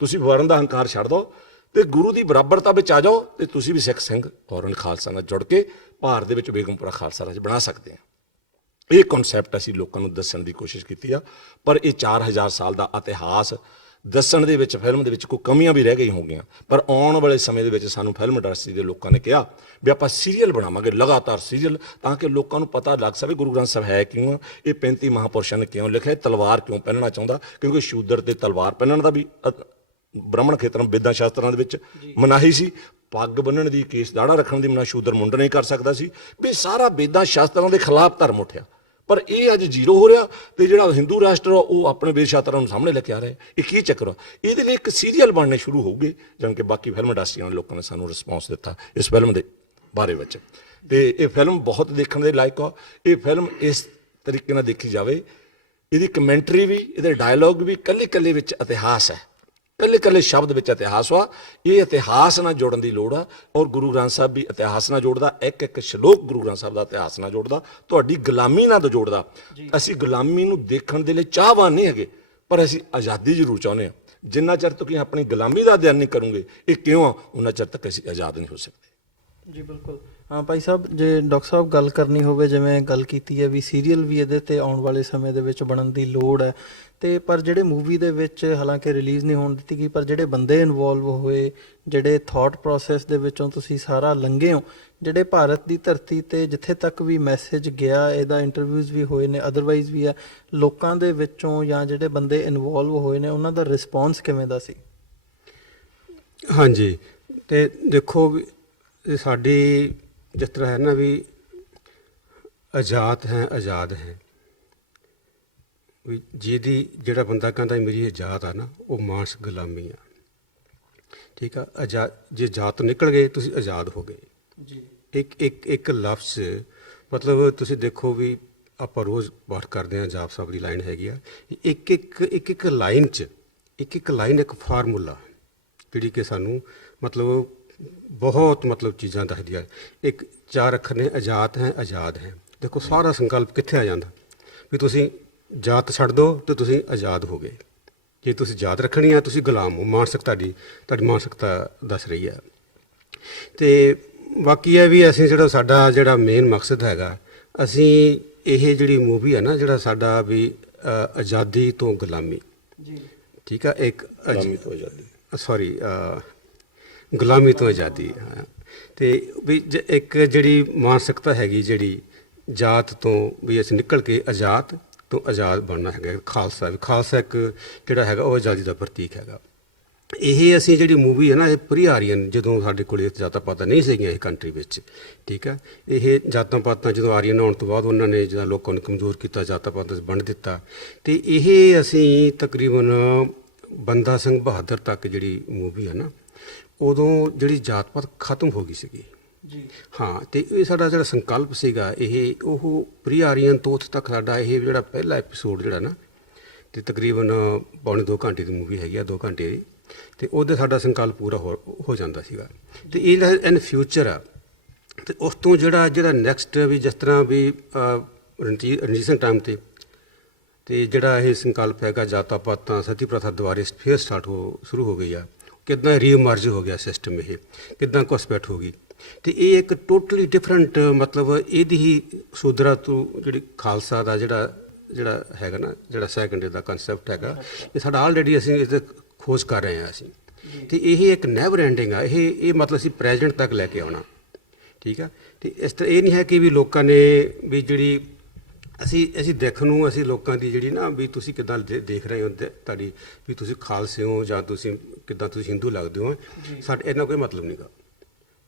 ਤੁਸੀਂ ਵਰਨ ਦਾ ਹੰਕਾਰ ਛੱਡ ਦਿਓ ਤੇ ਗੁਰੂ ਦੀ ਬਰਾਬਰਤਾ ਵਿੱਚ ਆ ਜਾਓ ਤੇ ਤੁਸੀਂ ਵੀ ਸਿੱਖ ਸਿੰਘ ਔਰਨ ਖਾਲਸਾ ਨਾਲ ਜੁੜ ਕੇ ਭਾਰਤ ਦੇ ਵਿੱਚ ਬੇਗਮਪੁਰਾ ਖਾਲਸਾ ਰਾਜ ਬਣਾ ਸਕਦੇ ਆ। ਇਹ ਕਨਸੈਪਟ ਅਸੀਂ ਲੋਕਾਂ ਨੂੰ ਦੱਸਣ ਦੀ ਕੋਸ਼ਿਸ਼ ਕੀਤੀ ਆ। ਪਰ ਇਹ 4000 ਸਾਲ ਦਾ ਇਤਿਹਾਸ ਦੱਸਣ ਦੇ ਵਿੱਚ ਫਿਲਮ ਦੇ ਵਿੱਚ ਕੋਈ ਕਮੀਆਂ ਵੀ ਰਹਿ ਗਈਆਂ ਹੋਗੀਆਂ। ਪਰ ਆਉਣ ਵਾਲੇ ਸਮੇਂ ਦੇ ਵਿੱਚ ਸਾਨੂੰ ਫਿਲਮ ਇੰਡਸਟਰੀ ਦੇ ਲੋਕਾਂ ਨੇ ਕਿਹਾ ਵੀ ਆਪਾਂ ਸੀਰੀਅਲ ਬਣਾਵਾਂਗੇ, ਲਗਾਤਾਰ ਸੀਰੀਅਲ, ਤਾਂ ਕਿ ਲੋਕਾਂ ਨੂੰ ਪਤਾ ਲੱਗ ਸਕੇ ਗੁਰੂ ਗ੍ਰੰਥ ਸਾਹਿਬ ਹੈ ਕਿਉਂ, ਇਹ 35 ਮਹਾਂਪੁਰਸ਼ਾਂ ਨੇ ਕਿਉਂ ਲਿਖਿਆ, ਤਲਵਾਰ ਕਿਉਂ ਪਹਿਨਣਾ ਚਾਹੁੰਦਾ, ਕਿਉਂਕਿ ਸ਼ੂਦਰ ਤੇ ਤਲਵਾਰ ਪਹਿਨਣ ਦਾ ਵੀ ਬ੍ਰਾਹਮਣ ਖੇਤਰਾਂ, ਵੇਦਾਂ ਸ਼ਾਸਤਰਾਂ ਦੇ ਵਿੱਚ ਮਨਾਹੀ ਸੀ। ਪੱਗ ਬੰਨਣ ਦੀ, ਕੇਸ ਦਾੜਾ ਰੱਖਣ ਦੀ ਮਨਾ ਸ਼ੂਦਰ ਮੁੰਡ ਨਹੀਂ ਕਰ ਸਕਦਾ ਸੀ। ਵੀ ਸਾਰਾ ਵੇਦਾਂ ਸ਼ਾਸਤਰਾਂ ਦੇ ਖਿਲਾਫ ਧਰਮ ਉੱਠਿਆ। ਪਰ ਇਹ ਅੱਜ ਜ਼ੀਰੋ ਹੋ ਰਿਹਾ ਤੇ ਜਿਹੜਾ ਹਿੰਦੂ ਰਾਸ਼ਟਰ ਆ ਉਹ ਆਪਣੇ ਵੇਦ ਸ਼ਾਸਤਰਾਂ ਨੂੰ ਸਾਹਮਣੇ ਲੈ ਕੇ ਆ ਰਿਹਾ। ਇਹ ਕੀ ਚੱਕਰ ਆ? ਇਹਦੇ ਲਈ ਇੱਕ ਸੀਰੀਅਲ ਬਣਨੇ ਸ਼ੁਰੂ ਹੋਊਗੇ, ਜਿਵੇਂ ਕਿ ਬਾਕੀ ਫਿਲਮ ਇੰਡਸਟਰੀਆਂ ਦੇ ਲੋਕਾਂ ਨੇ ਸਾਨੂੰ ਰਿਸਪੌਂਸ ਦਿੱਤਾ ਇਸ ਫਿਲਮ ਦੇ ਬਾਰੇ ਵਿੱਚ। ਤੇ ਇਹ ਫਿਲਮ ਬਹੁਤ ਦੇਖਣ ਦੇ ਲਾਇਕ ਆ। ਇਹ ਫਿਲਮ ਇਸ ਤਰੀਕੇ ਨਾਲ ਦੇਖੀ ਜਾਵੇ, ਇਹਦੀ ਕਮੈਂਟਰੀ ਵੀ, ਇਹਦੇ ਡਾਇਲੋਗ ਵੀ, ਕੱਲੀ ਵਿੱਚ ਇਤਿਹਾਸ ਹੈ, ਕੱਲੇ ਕੱਲੇ ਸ਼ਬਦ ਵਿੱਚ ਇਤਿਹਾਸ ਵਾ। ਇਹ ਇਤਿਹਾਸ ਨਾਲ ਜੁੜਨ ਦੀ ਲੋੜ ਆ, ਔਰ ਗੁਰੂ ਗ੍ਰੰਥ ਸਾਹਿਬ ਵੀ ਇਤਿਹਾਸ ਨਾਲ ਜੋੜਦਾ, ਇੱਕ ਇੱਕ ਸ਼ਲੋਕ ਗੁਰੂ ਗ੍ਰੰਥ ਸਾਹਿਬ ਦਾ ਇਤਿਹਾਸ ਨਾਲ ਜੋੜਦਾ, ਤੁਹਾਡੀ ਗੁਲਾਮੀ ਨਾਲ ਜੋੜਦਾ। ਅਸੀਂ ਗੁਲਾਮੀ ਨੂੰ ਦੇਖਣ ਦੇ ਲਈ ਚਾਹਵਾਨ ਨਹੀਂ ਹੈਗੇ, ਪਰ ਅਸੀਂ ਆਜ਼ਾਦੀ ਜ਼ਰੂਰ ਚਾਹੁੰਦੇ ਹਾਂ। ਜਿੰਨਾ ਚਿਰ ਤੱਕ ਆਪਣੀ ਗੁਲਾਮੀ ਦਾ ਅਧਿਐਨ ਨਹੀਂ ਕਰੋਗੇ, ਇਹ ਕਿਉਂ ਆ, ਉਹਨਾਂ ਚਿਰ ਤੱਕ ਅਸੀਂ ਆਜ਼ਾਦ ਨਹੀਂ ਹੋ ਸਕਦੇ। ਜੀ ਬਿਲਕੁਲ। ਹਾਂ ਭਾਈ ਸਾਹਿਬ, ਜੇ ਡਾਕਟਰ ਸਾਹਿਬ ਗੱਲ ਕਰਨੀ ਹੋਵੇ, ਜਿਵੇਂ ਗੱਲ ਕੀਤੀ ਹੈ ਵੀ ਸੀਰੀਅਲ ਵੀ ਇਹਦੇ ਤੇ ਆਉਣ ਵਾਲੇ ਸਮੇਂ ਦੇ ਵਿੱਚ ਬਣਨ ਦੀ ਲੋੜ ਹੈ, ਤੇ ਪਰ ਜਿਹੜੇ ਮੂਵੀ ਦੇ ਵਿੱਚ ਹਾਲਾਂਕਿ ਰਿਲੀਜ਼ ਨਹੀਂ ਹੋਣ ਦਿੱਤੀ ਗਈ, ਪਰ ਜਿਹੜੇ ਬੰਦੇ ਇਨਵੋਲਵ ਹੋਏ, ਜਿਹੜੇ ਥਾਟ ਪ੍ਰੋਸੈਸ ਦੇ ਵਿੱਚੋਂ ਤੁਸੀਂ ਸਾਰਾ ਲੰਘੇ ਹੋ, ਜਿਹੜੇ ਭਾਰਤ ਦੀ ਧਰਤੀ ਤੇ ਜਿੱਥੇ ਤੱਕ ਵੀ ਮੈਸੇਜ ਗਿਆ, ਇਹਦਾ ਇੰਟਰਵਿਊਜ਼ ਵੀ ਹੋਏ ਨੇ, ਅਦਰਵਾਈਜ਼ ਵੀ ਹੈ, ਲੋਕਾਂ ਦੇ ਵਿੱਚੋਂ ਜਾਂ ਜਿਹੜੇ ਬੰਦੇ ਇਨਵੋਲਵ ਹੋਏ ਨੇ ਉਹਨਾਂ ਦਾ ਰਿਸਪੌਂਸ ਕਿਵੇਂ ਦਾ ਸੀ? ਹਾਂਜੀ, ਤੇ ਦੇਖੋ ਵੀ ਇਹ ਸਾਡੀ ਜਿਸ ਤਰ੍ਹਾਂ ਹੈ ਨਾ ਵੀ ਆਜ਼ਾਦ ਹੈ ਵੀ ਜਿਹਦੀ ਜਿਹੜਾ ਬੰਦਾ ਕਹਿੰਦਾ ਮੇਰੀ ਆਜ਼ਾਦ ਆ ਨਾ, ਉਹ ਮਾਨਸ ਗੁਲਾਮੀ ਆ। ਠੀਕ ਆ, ਜੇ ਜਾਤ ਤੋਂ ਨਿਕਲ ਗਏ ਤੁਸੀਂ ਆਜ਼ਾਦ ਹੋ ਗਏ ਜੀ। ਇੱਕ ਲਫ਼ਜ਼, ਮਤਲਬ ਤੁਸੀਂ ਦੇਖੋ ਵੀ ਆਪਾਂ ਰੋਜ਼ ਪਾਠ ਕਰਦੇ ਹਾਂ, ਜਾਪ ਸਾਹਿਬ ਦੀ ਲਾਈਨ ਹੈਗੀ ਆ, ਇੱਕ ਲਾਈਨ 'ਚ ਇੱਕ ਲਾਈਨ, ਇੱਕ ਫਾਰਮੂਲਾ ਜਿਹੜੀ ਕਿ ਸਾਨੂੰ ਮਤਲਬ ਬਹੁਤ ਮਤਲਬ ਚੀਜ਼ਾਂ ਦੱਸਦੀ ਆ। ਇੱਕ 4 ਅੱਖਰ ਨੇ, ਆਜ਼ਾਦ ਹੈ। ਦੇਖੋ ਸਾਰਾ ਸੰਕਲਪ ਕਿੱਥੇ ਆ ਜਾਂਦਾ ਵੀ ਤੁਸੀਂ ਜਾਤ ਛੱਡ ਦਿਓ ਤੇ ਤੁਸੀਂ ਆਜ਼ਾਦ ਹੋ ਗਏ। ਜੇ ਤੁਸੀਂ ਜਾਤ ਰੱਖਣੀ ਆ, ਤੁਸੀਂ ਗੁਲਾਮ ਹੋ। ਮਾਨਸਿਕ ਤੁਹਾਡੀ ਮਾਨਸਿਕਤਾ ਦੱਸ ਰਹੀ ਹੈ। ਤੇ ਬਾਕੀ ਇਹ ਵੀ ਅਸੀਂ ਸਾਡਾ ਜਿਹੜਾ ਮੇਨ ਮਕਸਦ ਹੈਗਾ, ਅਸੀਂ ਇਹ ਜਿਹੜੀ ਮੂਵੀ ਹੈ ਨਾ, ਜਿਹੜਾ ਸਾਡਾ ਵੀ ਆਜ਼ਾਦੀ ਤੋਂ ਗੁਲਾਮੀ, ਜੀ ਠੀਕ ਆ, ਇੱਕ ਗੁਲਾਮੀ ਤੋਂ ਆਜ਼ਾਦੀ, ਸੌਰੀ ਗੁਲਾਮੀ ਤੋਂ ਆਜ਼ਾਦੀ। ਤੇ ਵੀ ਇੱਕ ਜਿਹੜੀ ਮਾਨਸਿਕਤਾ ਹੈਗੀ, ਜਿਹੜੀ ਜਾਤ ਤੋਂ ਵੀ ਅਸੀਂ ਨਿਕਲ ਕੇ ਆਜ਼ਾਦ ਤੋਂ ਆਜ਼ਾਦ ਬਣਨਾ ਹੈਗਾ। ਖਾਲਸਾ ਇੱਕ ਜਿਹੜਾ ਹੈਗਾ ਉਹ ਆਜ਼ਾਦੀ ਦਾ ਪ੍ਰਤੀਕ ਹੈਗਾ। ਇਹ ਅਸੀਂ ਜਿਹੜੀ ਮੂਵੀ ਹੈ ਨਾ, ਇਹ ਪ੍ਰੀ ਆਰੀਅਨ, ਜਦੋਂ ਸਾਡੇ ਕੋਲ ਜਾਤਾਂ ਪਾਤਾਂ ਨਹੀਂ ਸੀਗੀਆਂ ਇਹ ਕੰਟਰੀ ਵਿੱਚ, ਠੀਕ ਹੈ, ਇਹ ਜਾਤਾਂ ਪਾਤਾਂ ਜਦੋਂ ਆਰੀਅਨ ਆਉਣ ਤੋਂ ਬਾਅਦ ਉਹਨਾਂ ਨੇ ਜਿਹੜਾ ਲੋਕਾਂ ਨੂੰ ਕਮਜ਼ੋਰ ਕੀਤਾ, ਜਾਤਾਂ ਪਾਤਾਂ 'ਚ ਵੰਡ ਦਿੱਤਾ। ਤੇ ਇਹ ਅਸੀਂ ਤਕਰੀਬਨ ਬੰਦਾ ਸਿੰਘ ਬਹਾਦਰ ਤੱਕ ਜਿਹੜੀ ਮੂਵੀ ਹੈ ਨਾ, ਉਦੋਂ ਜਿਹੜੀ ਜਾਤ ਪਾਤ ਖਤਮ ਹੋ ਗਈ ਸੀਗੀ ਜੀ। ਹਾਂ, ਤੇ ਇਹ ਸਾਡਾ ਜਿਹੜਾ ਸੰਕਲਪ ਸੀਗਾ, ਇਹ ਉਹ ਪ੍ਰੀ ਆਰੀਅਨ ਤੋਂ ਉੱਥੇ ਤੱਕ ਸਾਡਾ ਇਹ ਜਿਹੜਾ ਪਹਿਲਾ ਐਪੀਸੋਡ ਜਿਹੜਾ ਨਾ, ਤੇ ਤਕਰੀਬਨ ਪੌਣੇ 2 ਘੰਟੇ ਦੀ ਮੂਵੀ ਹੈਗੀ ਆ, 2 ਘੰਟੇ ਦੀ, ਤੇ ਉਹਦੇ ਸਾਡਾ ਸੰਕਲਪ ਪੂਰਾ ਹੋ ਜਾਂਦਾ ਸੀਗਾ। ਤੇ ਇਹ ਇਨ ਫਿਊਚਰ ਆ। ਤੇ ਉਸ ਤੋਂ ਜਿਹੜਾ ਨੈਕਸਟ ਵੀ ਜਿਸ ਤਰ੍ਹਾਂ ਵੀ ਰਣਜੀਤ ਸਿੰਘ ਟਾਈਮ ਤੇ ਜਿਹੜਾ ਇਹ ਸੰਕਲਪ ਹੈਗਾ, ਜਾਤਾਂ ਪਾਤਾਂ ਸਤੀ ਪ੍ਰਥਾ ਦੁਬਾਰੇ ਫੇਰ ਸ਼ੁਰੂ ਹੋ ਗਈ ਆ। ਕਿੱਦਾਂ ਰੀਇਮਰਜ ਹੋ ਗਿਆ ਸਿਸਟਮ, ਇਹ ਕਿੱਦਾਂ ਘੁਸਪੈਠ ਹੋ ਗਈ। ਤੇ ਇਹ ਇੱਕ ਟੋਟਲੀ ਡਿਫਰੈਂਟ, ਮਤਲਬ ਇਹਦੀ ਹੀ ਸ਼ੂਦਰਾ ਤੋਂ ਜਿਹੜੀ ਖਾਲਸਾ ਦਾ ਜਿਹੜਾ ਹੈਗਾ ਨਾ, ਜਿਹੜਾ ਸੈਕੰਡ ਦਾ ਕਨਸੈਪਟ ਹੈਗਾ, ਇਹ ਸਾਡਾ ਆਲਰੇਡੀ ਅਸੀਂ ਇਸ ਖੋਜ ਕਰ ਰਹੇ ਹਾਂ ਅਸੀਂ। ਤੇ ਇਹ ਇੱਕ ਨੈਵਰ ਐਂਡਿੰਗ ਆ। ਇਹ ਮਤਲਬ ਅਸੀਂ ਪ੍ਰੈਜ਼ੈਂਟ ਤੱਕ ਲੈ ਕੇ ਆਉਣਾ, ਠੀਕ ਆ। ਤੇ ਇਸ ਤਰ੍ਹਾਂ ਇਹ ਨਹੀਂ ਹੈ ਕਿ ਵੀ ਲੋਕਾਂ ਨੇ ਵੀ ਜਿਹੜੀ ਅਸੀਂ ਦੇਖਣ ਨੂੰ, ਅਸੀਂ ਲੋਕਾਂ ਦੀ ਜਿਹੜੀ ਨਾ ਵੀ ਤੁਸੀਂ ਕਿੱਦਾਂ ਦੇਖ ਰਹੇ ਹੋ, ਤੁਹਾਡੀ ਵੀ ਤੁਸੀਂ ਖਾਲਸੇ ਹੋ ਜਾਂ ਤੁਸੀਂ ਕਿੱਦਾਂ ਤੁਸੀਂ ਹਿੰਦੂ ਲੱਗਦੇ ਹੋ, ਸਾਡਾ ਇਹਨਾਂ ਕੋਈ ਮਤਲਬ ਨਹੀਂਗਾ।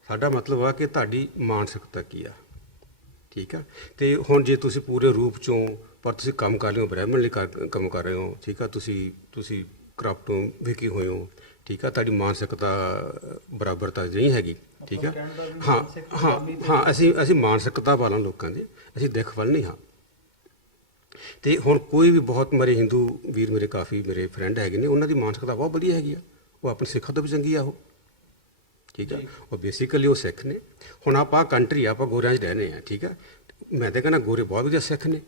ਸਾਡਾ ਮਤਲਬ ਆ ਕਿ ਤੁਹਾਡੀ ਮਾਨਸਿਕਤਾ ਕੀ ਆ, ਠੀਕ ਆ। ਤੇ ਹੁਣ ਜੇ ਤੁਸੀਂ ਪੂਰੇ ਰੂਪ 'ਚੋਂ, ਪਰ ਤੁਸੀਂ ਕੰਮ ਕਰ ਰਹੇ ਹੋ, ਬ੍ਰਾਹਮਣ ਲਈ ਕੰਮ ਕਰ ਰਹੇ ਹੋ, ਠੀਕ ਆ, ਤੁਸੀਂ ਕਰਪਟੋਂ ਵਿਕੀ ਹੋਏ ਹੋ, ਠੀਕ ਆ, ਤੁਹਾਡੀ ਮਾਨਸਿਕਤਾ ਬਰਾਬਰਤਾ ਨਹੀਂ ਹੈਗੀ, ਠੀਕ ਆ। ਹਾਂ, ਅਸੀਂ ਮਾਨਸਿਕਤਾ ਵਾਲਾਂ ਲੋਕਾਂ ਦੇ, ਅਸੀਂ ਦਿਖ ਵੱਲ ਨਹੀਂ ਹਾਂ। ਤੇ ਹੁਣ ਕੋਈ ਵੀ ਬਹੁਤ ਮੇਰੇ ਹਿੰਦੂ ਵੀਰ, ਮੇਰੇ ਕਾਫੀ ਮੇਰੇ ਫਰੈਂਡ ਹੈਗੇ ਨੇ, ਉਹਨਾਂ ਦੀ ਮਾਨਸਿਕਤਾ ਬਹੁਤ ਵਧੀਆ ਹੈਗੀ ਆ, ਉਹ ਆਪਣੇ ਸਿੱਖਾਂ ਤੋਂ ਵੀ ਚੰਗੀ ਆ ਉਹ, ਠੀਕ ਆ। ਉਹ ਬੇਸਿਕਲੀ ਉਹ ਸਿੱਖ ਨੇ। ਹੁਣ ਆਪਾਂ ਕੰਟਰੀ, ਆਪਾਂ ਗੋਰਿਆਂ 'ਚ ਰਹਿੰਦੇ ਆ, ਠੀਕ ਆ। ਮੈਂ ਤਾਂ ਕਹਿੰਦਾ ਗੋਰੇ ਬਹੁਤ ਵਧੀਆ ਸਿੱਖ ਨੇ,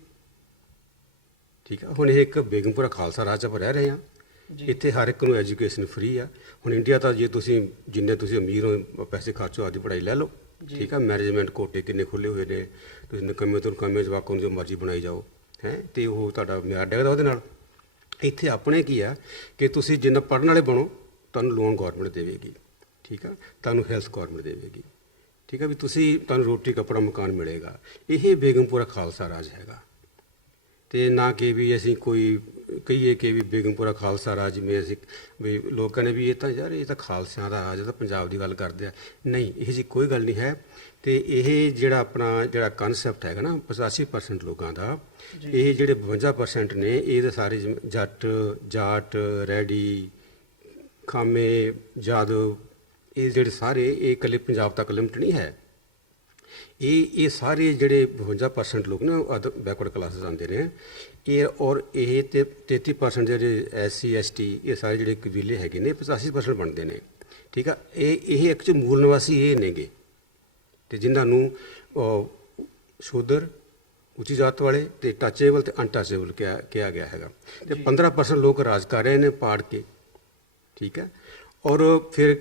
ਠੀਕ ਆ। ਹੁਣ ਇਹ ਇੱਕ ਬੇਗਮਪੁਰਾ ਖਾਲਸਾ ਰਾਜ 'ਚ ਆਪਾਂ ਰਹਿ ਰਹੇ ਹਾਂ, ਇੱਥੇ ਹਰ ਇੱਕ ਨੂੰ ਐਜੂਕੇਸ਼ਨ ਫ੍ਰੀ ਆ। ਹੁਣ ਇੰਡੀਆ ਤਾਂ ਜੇ ਜਿੰਨੇ ਤੁਸੀਂ ਅਮੀਰ ਹੋ, ਪੈਸੇ ਖਰਚੋ, ਆਪਦੀ ਪੜ੍ਹਾਈ ਲੈ ਲਓ, ਠੀਕ ਆ। ਮੈਨੇਜਮੈਂਟ ਕੋਟੇ ਕਿੰਨੇ ਖੁੱਲ੍ਹੇ ਹੋਏ ਨੇ, ਤੁਸੀਂ ਨਿਕੰਮੇ ਤੋਂ ਨਿਕੰਮੇ ਜਵਾਕਾਂ ਨੂੰ ਜੋ ਮਰਜ਼ੀ ਬਣਾਈ ਜਾਓ, ਹੈ, ਤੇ ਉਹ ਤੁਹਾਡਾ ਮਿਆਰ ਡਿੱਗਦਾ ਉਹਦੇ ਨਾਲ। ਇੱਥੇ ਆਪਣੇ ਕੀ ਆ ਕਿ ਤੁਸੀਂ ਜਿੰਨਾ ਪੜ੍ਹਨ ਵਾਲੇ ਬਣੋ, ਤੁਹਾਨੂੰ ਲੋਨ ਗੌਰਮੈਂਟ ਦੇਵੇਗੀ, ਠੀਕ ਆ, ਤੁਹਾਨੂੰ ਹੈਲਥ ਗੌਰਮੈਂਟ ਦੇਵੇਗੀ, ਠੀਕ ਆ, ਵੀ ਤੁਹਾਨੂੰ ਰੋਟੀ ਕੱਪੜਾ ਮਕਾਨ ਮਿਲੇਗਾ। ਇਹ ਬੇਗਮਪੁਰਾ ਖਾਲਸਾ ਰਾਜ ਹੈਗਾ। ਤੇ ਨਾ ਕਿ ਵੀ ਅਸੀਂ ਕੋਈ ਕਹੀਏ ਕਿ ਵੀ ਬੇਗਮਪੁਰਾ ਖਾਲਸਾ ਰਾਜ, ਜਿਵੇਂ ਅਸੀਂ ਵੀ ਲੋਕਾਂ ਨੇ ਵੀ ਇਹ ਤਾਂ ਖਾਲਸਿਆਂ ਦਾ ਰਾਜ, ਤਾਂ ਪੰਜਾਬ ਦੀ ਗੱਲ ਕਰਦੇ ਆ। ਨਹੀਂ, ਇਹ ਜੀ ਕੋਈ ਗੱਲ ਨਹੀਂ ਹੈ। ਤੇ ਇਹ ਜਿਹੜਾ ਕਨਸੈਪਟ ਹੈਗਾ ਨਾ 85% ਲੋਕਾਂ ਦਾ, ਇਹ ਜਿਹੜੇ 52% ਨੇ, ਇਹ ਤਾਂ ਸਾਰੇ ਜਾਟ, ਰੈਡੀ, ਖਾਮੇ, ਜਾਦਵ, ਇਹ ਜਿਹੜੇ ਸਾਰੇ, ਇਹ ਇਕੱਲੇ ਪੰਜਾਬ ਤੱਕ ਲਿਮਟ ਨਹੀਂ ਹੈ। ਇਹ ਸਾਰੇ ਜਿਹੜੇ 52% ਲੋਕ ਨੇ ਬੈਕਵਰਡ ਕਲਾਸਿਸ ਆਉਂਦੇ ਨੇ, ਇਹ ਤੇ 33% ਜਿਹੜੇ SC ST ਇਹ ਸਾਰੇ ਜਿਹੜੇ ਕਬੀਲੇ ਹੈਗੇ ਨੇ 85% ਬਣਦੇ ਨੇ। ਠੀਕ ਆ, ਇਹ ਇੱਕ ਚ ਮੂਲ ਨਿਵਾਸੀ ਇਹ ਨੇਗੇ, ਤੇ ਜਿਨ੍ਹਾਂ ਨੂੰ ਸ਼ੂਦਰ, ਉੱਚੀ ਜਾਤ ਵਾਲੇ ਤੇ ਟੱਚੇਬਲ ਤੇ ਅਨਟੱਚੇਬਲ ਕਿਹਾ ਗਿਆ ਹੈਗਾ। ਤੇ 15% ਲੋਕ ਰਾਜ ਕਰ ਰਹੇ ਨੇ ਪਾੜ ਕੇ। ਠੀਕ ਹੈ, ਔਰ ਫਿਰ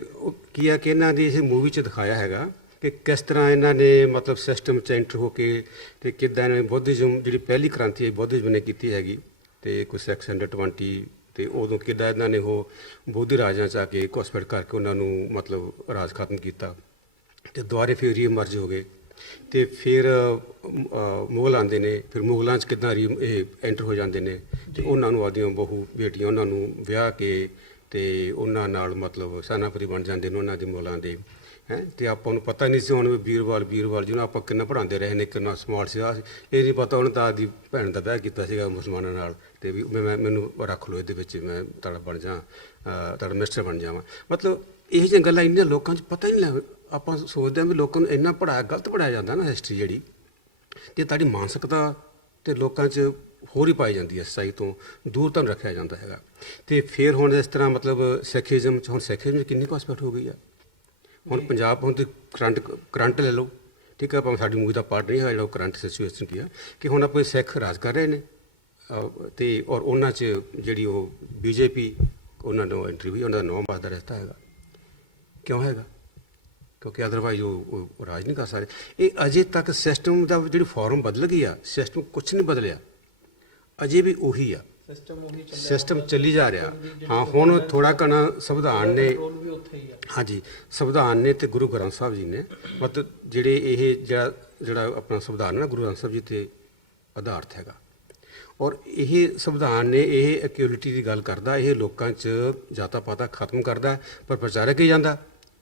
ਕੀ ਆ ਕਿ ਇਹਨਾਂ ਦੀ ਇਸ ਮੂਵੀ 'ਚ ਦਿਖਾਇਆ ਹੈਗਾ ਕਿ ਕਿਸ ਤਰ੍ਹਾਂ ਇਹਨਾਂ ਨੇ ਮਤਲਬ ਸਿਸਟਮ 'ਚ ਐਂਟਰ ਹੋ ਕੇ ਤੇ ਕਿੱਦਾਂ ਇਹਨਾਂ ਨੇ ਬੁੱਧਿਜ਼ਮ ਜਿਹੜੀ ਪਹਿਲੀ ਕ੍ਰਾਂਤੀ ਹੈ ਬੁੱਧਿਜ਼ਮ ਨੇ ਕੀਤੀ ਹੈਗੀ, ਤੇ ਕੋਈ ਸੈਕਸ਼ਨ 20 ਤੇ ਉਦੋਂ ਕਿੱਦਾਂ ਇਹਨਾਂ ਨੇ ਉਹ ਬੋਧੀ ਰਾਜਾਂ 'ਚ ਆ ਕੇ ਘੁਸਪੈਠ ਕਰਕੇ ਉਹਨਾਂ ਨੂੰ ਮਤਲਬ ਰਾਜ ਖਤਮ ਕੀਤਾ, ਤੇ ਦੁਬਾਰੇ ਫਿਰ ਰੀਮਰਜ ਹੋ ਗਏ, ਤੇ ਫਿਰ ਮੁਗਲ ਆਉਂਦੇ ਨੇ, ਫਿਰ ਮੁਗਲਾਂ 'ਚ ਕਿੱਦਾਂ ਇਹ ਐਂਟਰ ਹੋ ਜਾਂਦੇ ਨੇ, ਤੇ ਉਹਨਾਂ ਨੂੰ ਆਪਦੀਆਂ ਬਹੂ ਬੇਟੀਆਂ ਉਹਨਾਂ ਨੂੰ ਵਿਆਹ ਕੇ ਤੇ ਉਹਨਾਂ ਨਾਲ ਮਤਲਬ ਸੈਨਾਪਤੀ ਬਣ ਜਾਂਦੇ ਨੇ ਉਹਨਾਂ ਦੇ ਮੁਗਲਾਂ ਦੇ ਹੈਂ। ਤੇ ਆਪਾਂ ਨੂੰ ਪਤਾ ਨਹੀਂ ਸੀ ਹੁਣ ਵੀਰਵਾਲ ਜਿਹਨੂੰ ਆਪਾਂ ਕਿੰਨਾ ਪੜ੍ਹਾਉਂਦੇ ਰਹੇ ਨੇ, ਕਿੰਨਾ ਸਮਾਰਟ ਸੀਗਾ, ਇਹ ਨਹੀਂ ਪਤਾ ਉਹਨੇ ਤਾਂ ਆਪਦੀ ਭੈਣ ਦਾ ਵਿਆਹ ਕੀਤਾ ਸੀਗਾ ਮੁਸਲਮਾਨਾਂ ਨਾਲ, ਤੇ ਵੀ ਮੈਨੂੰ ਰੱਖ ਲਓ ਇਹਦੇ ਵਿੱਚ, ਮੈਂ ਤੁਹਾਡਾ ਬਣ ਜਾ, ਤੁਹਾਡਾ ਮਿਨਿਸਟਰ ਬਣ ਜਾਵਾਂ। ਮਤਲਬ ਇਹੋ ਜਿਹੀਆਂ ਗੱਲਾਂ ਇੰਨੀਆਂ ਲੋਕਾਂ 'ਚ ਪਤਾ ਹੀ ਨਹੀਂ ਲੱਗ, ਆਪਾਂ ਸੋਚਦੇ ਹਾਂ ਵੀ ਲੋਕਾਂ ਨੂੰ ਇੰਨਾ ਗਲਤ ਪੜ੍ਹਾਇਆ ਜਾਂਦਾ ਨਾ ਹਿਸਟਰੀ ਜਿਹੜੀ, ਤੇ ਤੁਹਾਡੀ ਮਾਨਸਿਕਤਾ ਤੇ ਲੋਕਾਂ 'ਚ ਹੋਰ ਹੀ ਪਾਈ ਜਾਂਦੀ ਹੈ, ਸੱਚਾਈ ਤੋਂ ਦੂਰ ਤੁਹਾਨੂੰ ਰੱਖਿਆ ਜਾਂਦਾ ਹੈਗਾ। ਤੇ ਫਿਰ ਹੁਣ ਇਸ ਤਰ੍ਹਾਂ ਮਤਲਬ ਸਿੱਖੀਜ਼ਮ 'ਚ, ਹੁਣ ਸਿੱਖੀਜ਼ਮ 'ਚ ਕਿੰਨੀ ਘੁਸਪੈਠ ਹੋ ਗਈ ਆ। ਹੁਣ ਪੰਜਾਬ ਹੁਣ ਤੇ ਕਰੰਟ ਲੈ ਲਓ, ਠੀਕ ਹੈ, ਭਾਵੇਂ ਸਾਡੀ ਮੂਵੀ ਦਾ ਪਾਰਟ ਨਹੀਂ ਹੈ, ਜਿਹੜਾ ਕਰੰਟ ਸਿਚੁਏਸ਼ਨ ਕੀ ਆ ਕਿ ਹੁਣ ਆਪਣੇ ਸਿੱਖ ਰਾਜ ਕਰ ਰਹੇ ਨੇ, ਤੇ ਔਰ ਉਹਨਾਂ 'ਚ ਜਿਹੜੀ ਉਹ BJP ਉਹਨਾਂ ਨੂੰ ਐਂਟਰੀ ਹੋਈ, ਉਹਨਾਂ ਦਾ ਨਵਾਂ ਵੱਸਦਾ ਰਸਤਾ ਹੈਗਾ। ਕਿਉਂ ਹੈਗਾ? ਕਿਉਂਕਿ ਅਦਰਵਾਈਜ਼ ਉਹ ਰਾਜ ਨਹੀਂ ਕਰ ਸਕਦੇ। ਇਹ ਅਜੇ ਤੱਕ ਸਿਸਟਮ ਦਾ ਜਿਹੜੀ ਫਾਰਮ ਬਦਲ ਗਈ ਆ, ਸਿਸਟਮ ਕੁਛ ਨਹੀਂ ਬਦਲਿਆ, ਅਜੇ ਵੀ ਉਹੀ ਆ, ਸਿਸਟਮ ਚੱਲੀ ਜਾ ਰਿਹਾ। ਹਾਂ, ਹੁਣ ਥੋੜਾ ਘਣਾ ਸੰਵਿਧਾਨ ਨੇ, ਹਾਂਜੀ ਸੰਵਿਧਾਨ ਨੇ ਤੇ ਗੁਰੂ ਗ੍ਰੰਥ ਸਾਹਿਬ ਜੀ ਨੇ, ਮਤਲਬ ਜਿਹੜੇ ਇਹ ਜਿਹੜਾ ਆਪਣਾ ਸੰਵਿਧਾਨ ਨਾ ਗੁਰੂ ਗ੍ਰੰਥ ਸਾਹਿਬ ਜੀ ਤੇ ਆਧਾਰਿਤ ਹੈਗਾ, ਔਰ ਇਹ ਸੰਵਿਧਾਨ ਨੇ ਇਹ ਇਕੁਐਲਿਟੀ ਦੀ ਗੱਲ ਕਰਦਾ, ਇਹ ਲੋਕਾਂ 'ਚ ਜਾਤਾਂ ਪਾਤਾਂ ਖਤਮ ਕਰਦਾ, ਪਰ ਪ੍ਰਚਾਰਕ ਹੀ ਜਾਂਦਾ